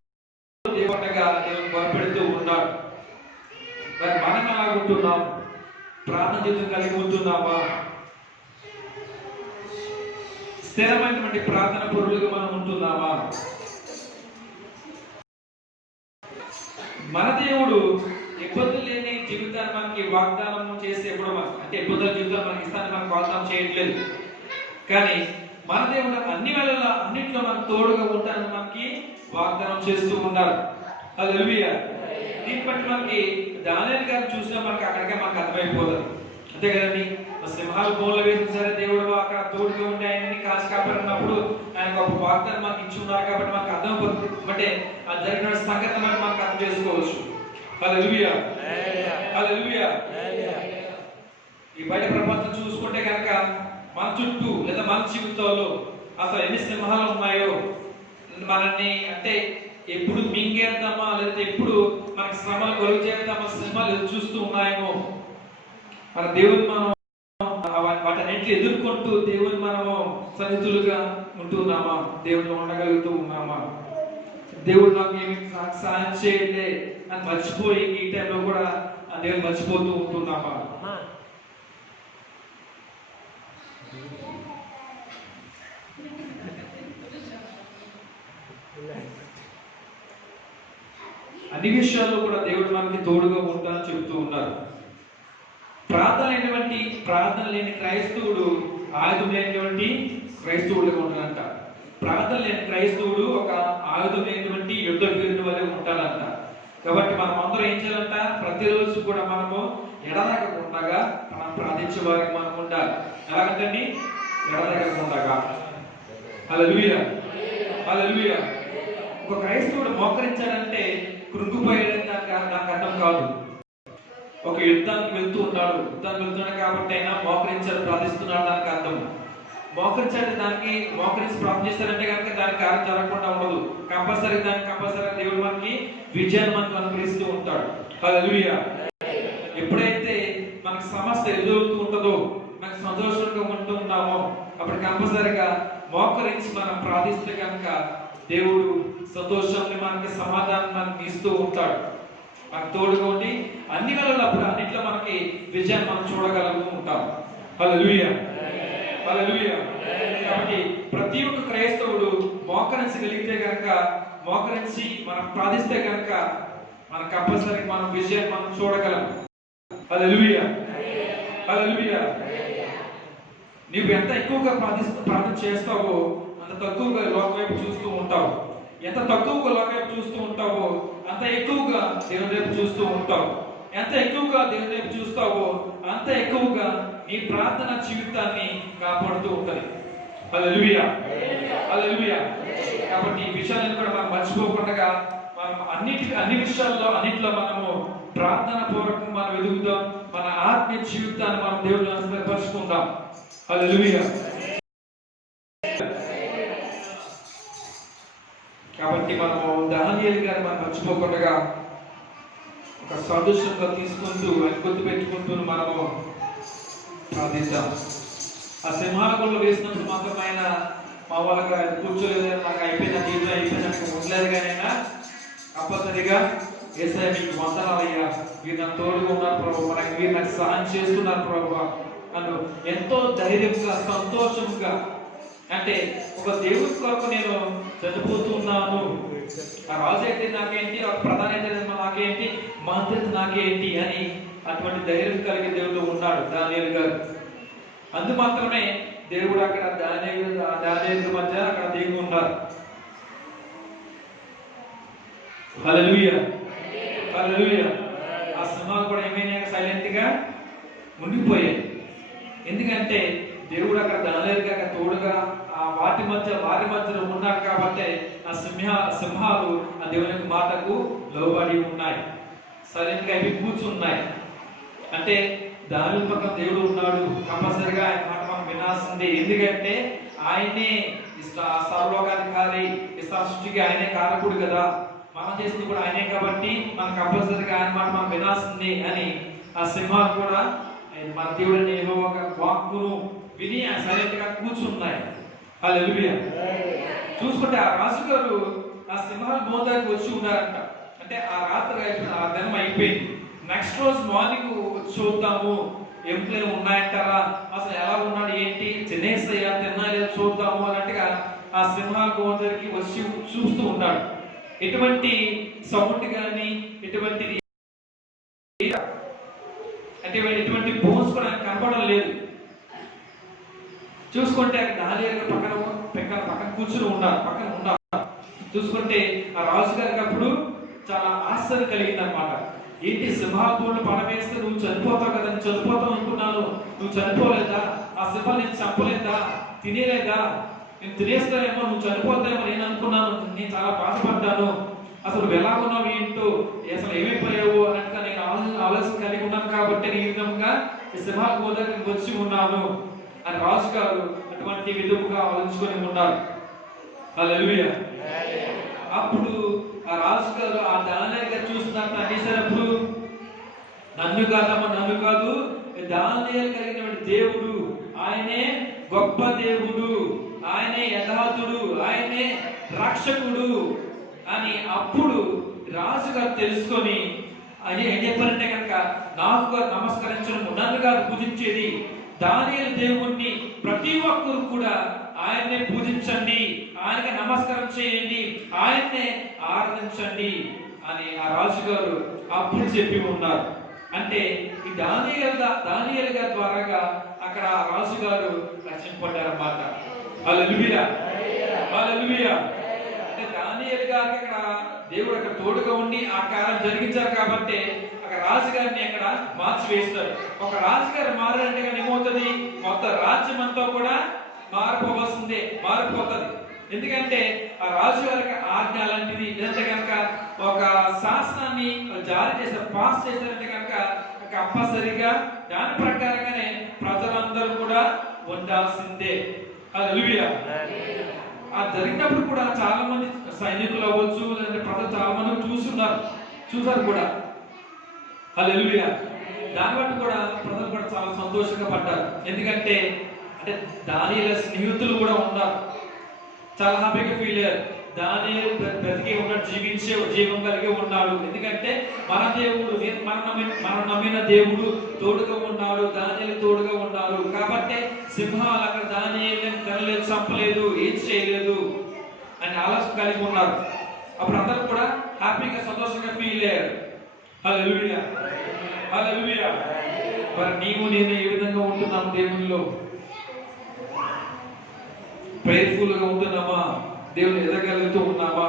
దేవుడిగా దేవుని మొరపెడుతూ ఉన్నాడు. మరి మనం ఎలా ఉంటున్నాం? ప్రార్థన జీవితం కలిగి ఉంటున్నామా? స్థిరమైనటువంటి ప్రార్థన పరులుగా మనం ఉంటున్నామా? మన దేవుడు ఇబ్బందులు లేని జీవితాన్ని మనకి వాగ్దానం చేసి ఎప్పుడు అంటే ఇబ్బందుల జీవితాన్ని మనకి ఇస్తాన్ని మనకు వాగ్దానం చేయట్లేదు. కానీ మన దేవుడు అన్ని వేళల్లో అన్నింటిలో మనకు తోడుగా ఉంటానని మనకి వాగ్దానం చేస్తూ ఉన్నారు. హల్లెలూయా. దీన్ని బట్టి మనకి దానియేలు గారిని చూసినా మనకి అక్కడికే మనకు అర్థమైపోతుంది, అంతే కదండి. సింహాలు బోన్లు వేసిన సరే దేవుడు అక్కడ తోడుగా ఉండి ఆయన్ని కాచి కాపాడినప్పుడు ఆయన ఒక వాగ్దానం మనకి ఇచ్చి ఉన్నారు కాబట్టి మనకు అర్థమైపోతుంది. అంటే ఆ జరిగిన సంగతి మనకు అర్థం చేసుకోవచ్చు. హల్లెలూయా, హల్లెలూయా. ఈ బయట ప్రపంచం చూసుకుంటే కనుక మన చుట్టూ లేదా మన జీవితాల్లో అసలు ఎన్ని సింహాలు ఉన్నాయో, మనల్ని అంటే ఎప్పుడు మింగేద్దామా లేదా ఎప్పుడు మనకి శ్రమలు కలుగు చేద్దామా సింహాలు ఎదురు చూస్తూ ఉన్నాయేమో. మన దేవుని మనం వాటన్నింటిని ఎదుర్కొంటూ దేవుని మనము సన్నిధులుగా ఉంటున్నామా? దేవుడిని ఉండగలుగుతూ ఉన్నామా? దేవుడు నాకు ఏమి సహాయం చేయలే అని మర్చిపోయి ఈ టైంలో కూడా దేవుడు మర్చిపోతూ ఉంటున్నామా? అన్ని విషయాల్లో కూడా దేవుడు మనకి తోడుగా ఉంటానని చెబుతూ ఉన్నారు. ప్రార్థన లేని క్రైస్తవుడు ఆయుధం లేనిటువంటి క్రైస్తవుడిగా ఉంటాడంట. ప్రార్థన లేని క్రైస్తవుడు ఒక ఆయుధం లేనిటువంటి యుద్ధ వీరుని వలె ఉంటాడంట. కాబట్టి మనం అందరం ఏం చేయాలంట? ప్రతిరోజు కూడా మనము ఎడదగకుండా మనం ప్రార్థించే వారికి మనం ఉండాలి. ఎలాగంటండి? ఎడదగకుండా. హల్లెలూయా, హల్లెలూయా. ఒక క్రైస్తవుడు మోకరించాడంటే కృంగిపోయాడని నాకు అర్థం కాదు. ఒక యుద్ధానికి వెళ్తున్నాడు కాబట్టి అయినా మోకరించాడు, ప్రార్థిస్తున్నాడు దానికి అర్థం. మోకరించాడు, దానికి మోకరించి ప్రార్థన చేస్తారంటే కనుక దానికి కార్యం జరగకుండా ఉండదు. కంపల్సరీ దేవుడు మనకి విజయాన్ని మనకు అనుగ్రహిస్తూ ఉంటాడు. హల్లెలూయా. ఎప్పుడైతే మనకి సమస్య ఎదురవుతూ ఉంటుందో, మనకి సంతోషంగా ఉంటూ ఉన్నామో, అప్పుడు కంపల్సరీగా మోకరించి మనం ప్రార్థిస్తే కనుక దేవుడు సంతోషాన్ని మనకి సమాధానం మనకి ఇస్తూ ఉంటాడు. మనకు తోడుగా ఉండి అన్ని వేళలప్పుడు అన్నిట్లో మనకి విజయాన్ని మనం చూడగలుగుతూ ఉంటాం. హల్లెలూయా, హల్లెలూయా. కాబట్టి ప్రతి ఒక్క క్రైస్తవుడు మోకరించగలిగితే కనుక, మోకరించి మనం ప్రార్థిస్తే కనుక మన కంపల్సరీ మనం విజయాన్ని మనం చూడగలం. హల్లెలూయా, హల్లెలూయా. నీవు ఎంత ఎక్కువగా ప్రార్థన చేస్తావో అంత తక్కువగా లోకం వైపు చూస్తూ ఉంటావు. ఎంత తక్కువగా లోకం వైపు చూస్తూ ఉంటావో అంత ఎక్కువగా దేవుని వైపు చూస్తూ ఉంటావు. ఎంత ఎక్కువగా దేవుని వైపు చూస్తావో అంత ఎక్కువగా నీ ప్రార్థన జీవితాన్ని కాపాడుతూ ఉంటుంది. హల్లెలూయా, హల్లెలూయా. కాబట్టి ఈ విషయాలను కూడా మనం మర్చిపోకుండా మనం అన్ని విషయాల్లో అన్నింటిలో మనము ప్రార్థన పూర్వకం మనం ఎదుగుదాం. మన ఆత్మీయ జీవితాన్ని మనం దేవుని పరుచుకుందాం. హల్లెలూయా. కాబట్టి మనము దానియేలు గారు మనం మర్చిపోకుండా ఒక సంతోషంగా తీసుకుంటూ గుర్తు పెట్టుకుంటూ మనము ప్రార్థిద్దాం. ఆ సింహాలలో వేసినప్పుడు మాత్రం ఆయన మా వాళ్ళగా కూర్చోలేదు, నాకు అయిపోయిన జీవితం అయిపోయినట్టు ఉండలేదు. కానీ ఆయన కంపల్సరిగా ఏసయ్య మీకు వందనాలయ్యా, మీరు నాకు తోడుగా ఉన్నారు ప్రభు, మీరు నాకు సహాయం చేస్తున్నారు ప్రభు నన్ను ఎంతో ధైర్యంగా సంతోషంగా, అంటే ఒక దేవుడి కొరకు నేను చనిపోతున్నాను, ఆ రాజు అయితే నాకేంటి, ఒక ప్రధాన అయితే నాకేంటి, మంత్రి నాకేంటి అని అటువంటి ధైర్యం కలిగే దేవుడు ఉన్నాడు దానియేలు గారు. అందు మాత్రమే దేవుడు అక్కడ దానియేలు మధ్య అక్కడ దేవుడు ఉన్నారు. హల్లెలూయా, హల్లెలూయా. ఆ సింహాలు కూడా ఏమైనా సైలెంట్ గా ఉండిపోయాయి. ఎందుకంటే దేవుడు అక్కడ దానియేలు గారు తోడుగా ఆ వారి మధ్యలో ఉన్నాడు కాబట్టి ఆ సింహాలు ఆ దేవుని మాటకు లోబడి ఉన్నాయి, సైలెంట్ గా అవి కూర్చున్నాయి. అంటే దానియేలు పక్కన దేవుడు ఉన్నాడు, కంపల్సరిగా ఆయన మాట మనం వినాల్సింది. ఎందుకంటే ఆయనే సర్వలోకాధికారి, ఈ సృష్టికి ఆయనే కారకుడు కదా, మనం చేసింది కూడా ఆయనే కాబట్టి మనం కంపల్సరిగా ఆయన మాట మనం వినాల్సింది అని ఆ సింహాలు కూడా మన దేవుడిని యెహోవా వాక్కును విని సైలెంట్ గా కూర్చున్నాయి. హల్లెలూయా. చూసుకుంటే ఆ రాజుగారు ఆ సింహాల బోధకు వచ్చి ఉన్నారంట. అంటే ఆ రాత్రి అయిపోయింది, ఆ దినం అయిపోయింది. నెక్స్ట్ రోజు మార్నింగ్ చూద్దాము, ఎంప్లాయ్ ఉన్నాయంటారా, అసలు ఎలా ఉన్నాడు ఏంటి, తినేస్తాయా తిన్నా లేదా చూద్దాము అన్నట్టుగా ఆ సింహాల బోధకి వచ్చి చూస్తూ ఉన్నాడు. ఎటువంటి సౌండ్ కానీ ఎటువంటి అంటే ఎటువంటి బోన్స్ కూడా కనపడడం లేదు. చూసుకుంటే దానియేలు పక్కన కూర్చుని ఉన్నారు, పక్కన ఉన్నారు. చూసుకుంటే ఆ రాజుగారికి అప్పుడు చాలా ఆశ్చర్యం కలిగింది అనమాట. ఏంటి సింహాలు పడవేస్తే నువ్వు చనిపోతావు కదా, నేను చనిపోతావు అనుకున్నాను, నువ్వు చనిపోలేదా, ఆ సింహాలు నేను చంపలేదా, తినేలేదా, నేను తినేస్తానేమో, నువ్వు చనిపోతానేమో నేను అనుకున్నాను, నేను చాలా బాధపడ్డాను, అసలు ఎలాగున్నావు ఏంటో, అసలు ఏమైపోయావు అన్నట్టుగా నేను ఆలోచన కలిగి ఉన్నాను కాబట్టి ఈ విధంగా ఈ సింహాల దగ్గరికి వచ్చి ఉన్నాను అని రాజుగారు అటువంటి విధముగా ఆలోచించుకొని ఉన్నారు. హల్లెలూయా. అప్పుడు ఆ రాజుగారు ఆ దానియేలు గారు చూస్తున్నట్టు అనేసినప్పుడు నన్ను కాదు, దానియేలు కలిగినటువంటి దేవుడు, ఆయనే గొప్ప దేవుడు, ఆయనే యథార్థుడు, ఆయనే రక్షకుడు అని అప్పుడు రాజుగారు తెలుసుకొని ఆయన ఏం చెప్పారంటే కనుక, నాకు నమస్కరించడం, నన్ను కాదు పూజించేది దానియేలు దేవుణ్ణి, ప్రతి ఒక్కరు కూడా ఆయన్నే పూజించండి, ఆయనకి నమస్కారం చేయండి, ఆయన్నే ఆరాధించండి అని ఆ రాజుగారు అప్పుడు చెప్పి ఉన్నారు. అంటే ఈ దానియేలు గారి ద్వారాగా అక్కడ ఆ రాజుగారు రక్షింపబడ్డారన్నమాట. హల్లెలూయా, హల్లెలూయా. అంటే దానియేలు గారికి అక్కడ దేవుడు అక్కడ తోడుగా ఉండి ఆ కార్యం జరిగించారు కాబట్టి అక్కడ రాజుగారిని అక్కడ మార్చివేస్తారు. ఒక రాజుగారు మారాలంటే ఏమవుతుంది, మొత్తం రాజ్యం అంతా కూడా మారిపోతుంది. ఎందుకంటే ఆ రాజు గారికి ఆజ్ఞ లాంటిది, లేదంటే కనుక ఒక శాసనాన్ని జారీ చేశారు, పాస్ చేశారంటే కనుక కంపల్సరిగా దాని ప్రకారంగానే ప్రజలందరూ కూడా ఉండాల్సిందే. హల్లెలూయా. ఆ జరిగినప్పుడు కూడా చాలా మంది సైనికులు అవ్వచ్చు, లేదంటే ప్రజలు చాలా మంది చూసారు కూడా. హల్లెలూయా. దాన్ని బట్టి కూడా ప్రజలు కూడా చాలా సంతోషంగా పడ్డారు. ఎందుకంటే అంటే దానియేలు స్నేహితులు కూడా ఉన్నారు, చాలా హ్యాపీగా ఫీల్ అయ్యారు. దానియేలు బ్రతికే ఉన్నాడు, జీవం కలిగి ఉన్నాడు. ఎందుకంటే మన దేవుడు, మనం నమ్మిన దేవుడు తోడుగా ఉన్నాడు, దానియేలు తోడుగా ఉన్నాడు. కాబట్టి సింహాలు అక్కడ దానియేలుని తినలేదు, చంపలేదు, ఏం చేయలేదు అని ఆలోచన కలిగి ఉన్నారు. అప్పుడు అందరూ కూడా హ్యాపీగా సంతోషంగా ఫీల్ అయ్యారు. హల్లెలూయా, హల్లెలూయా. మరి నీవు నేను ఏ విధంగా ఉంటున్నాము దేవునిలో? ప్రేయర్ఫుల్ గా ఉంటున్నామా? దేవుని ఎదగలుగుతూ ఉన్నామా?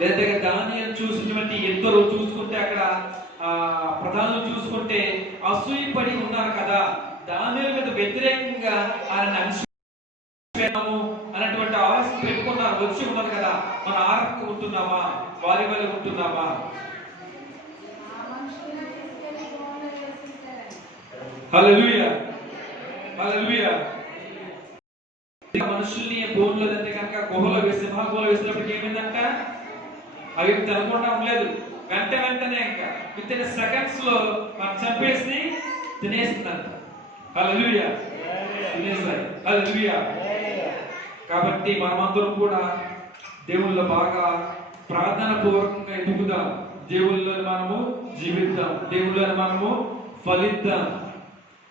లేదా దానియేలు చూసినటువంటి ఎందరో చూసుకుంటే అక్కడ ప్రధానులు చూసుకుంటే అసూయపడి ఉన్నారు కదా, దానియేలు మీద వ్యతిరేకంగా ఆయన అనేటువంటి ఆలోచన పెట్టుకున్నారు, వచ్చి ఉన్నారు కదా. మన ఆరక్క ఉంటున్నామా, వారి వల్ల ఉంటున్నామా? హల్లెలూయా, హల్లెలూయా. మనుషుల్ని బోన్లో అంటే కనుక గుహలో వేసి సింహగుహలో వేసినప్పటికీ ఏమైందంట, అవి తినకుండా ఉండలేదు. వెంటనే ఇంకా విత్ ఇన్ సెకండ్స్ లో మనం చంపేసి తినేస్తుందంట. హల్లెలూయా, తినేసాయి. హల్లెలూయా. కాబట్టి మనమందరం కూడా దేవుళ్ళ బాగా ప్రార్థన పూర్వకంగా ఎదుగుదాం, దేవుళ్ళలో మనము జీవిద్దాం, దేవుళ్ళలో మనము ఫలిద్దాం.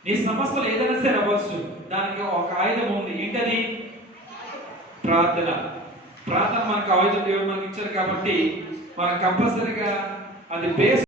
నీ సమస్యలు ఏదైనా సరే అవ్వచ్చు, దానికి ఒక ఆయుధం ఉంది. ఏంటది? ప్రార్థన. ప్రార్థన మనకు ఆయుధం దేవుడు మనకి ఇచ్చారు కాబట్టి మనం కంపల్సరీగా అది బేస్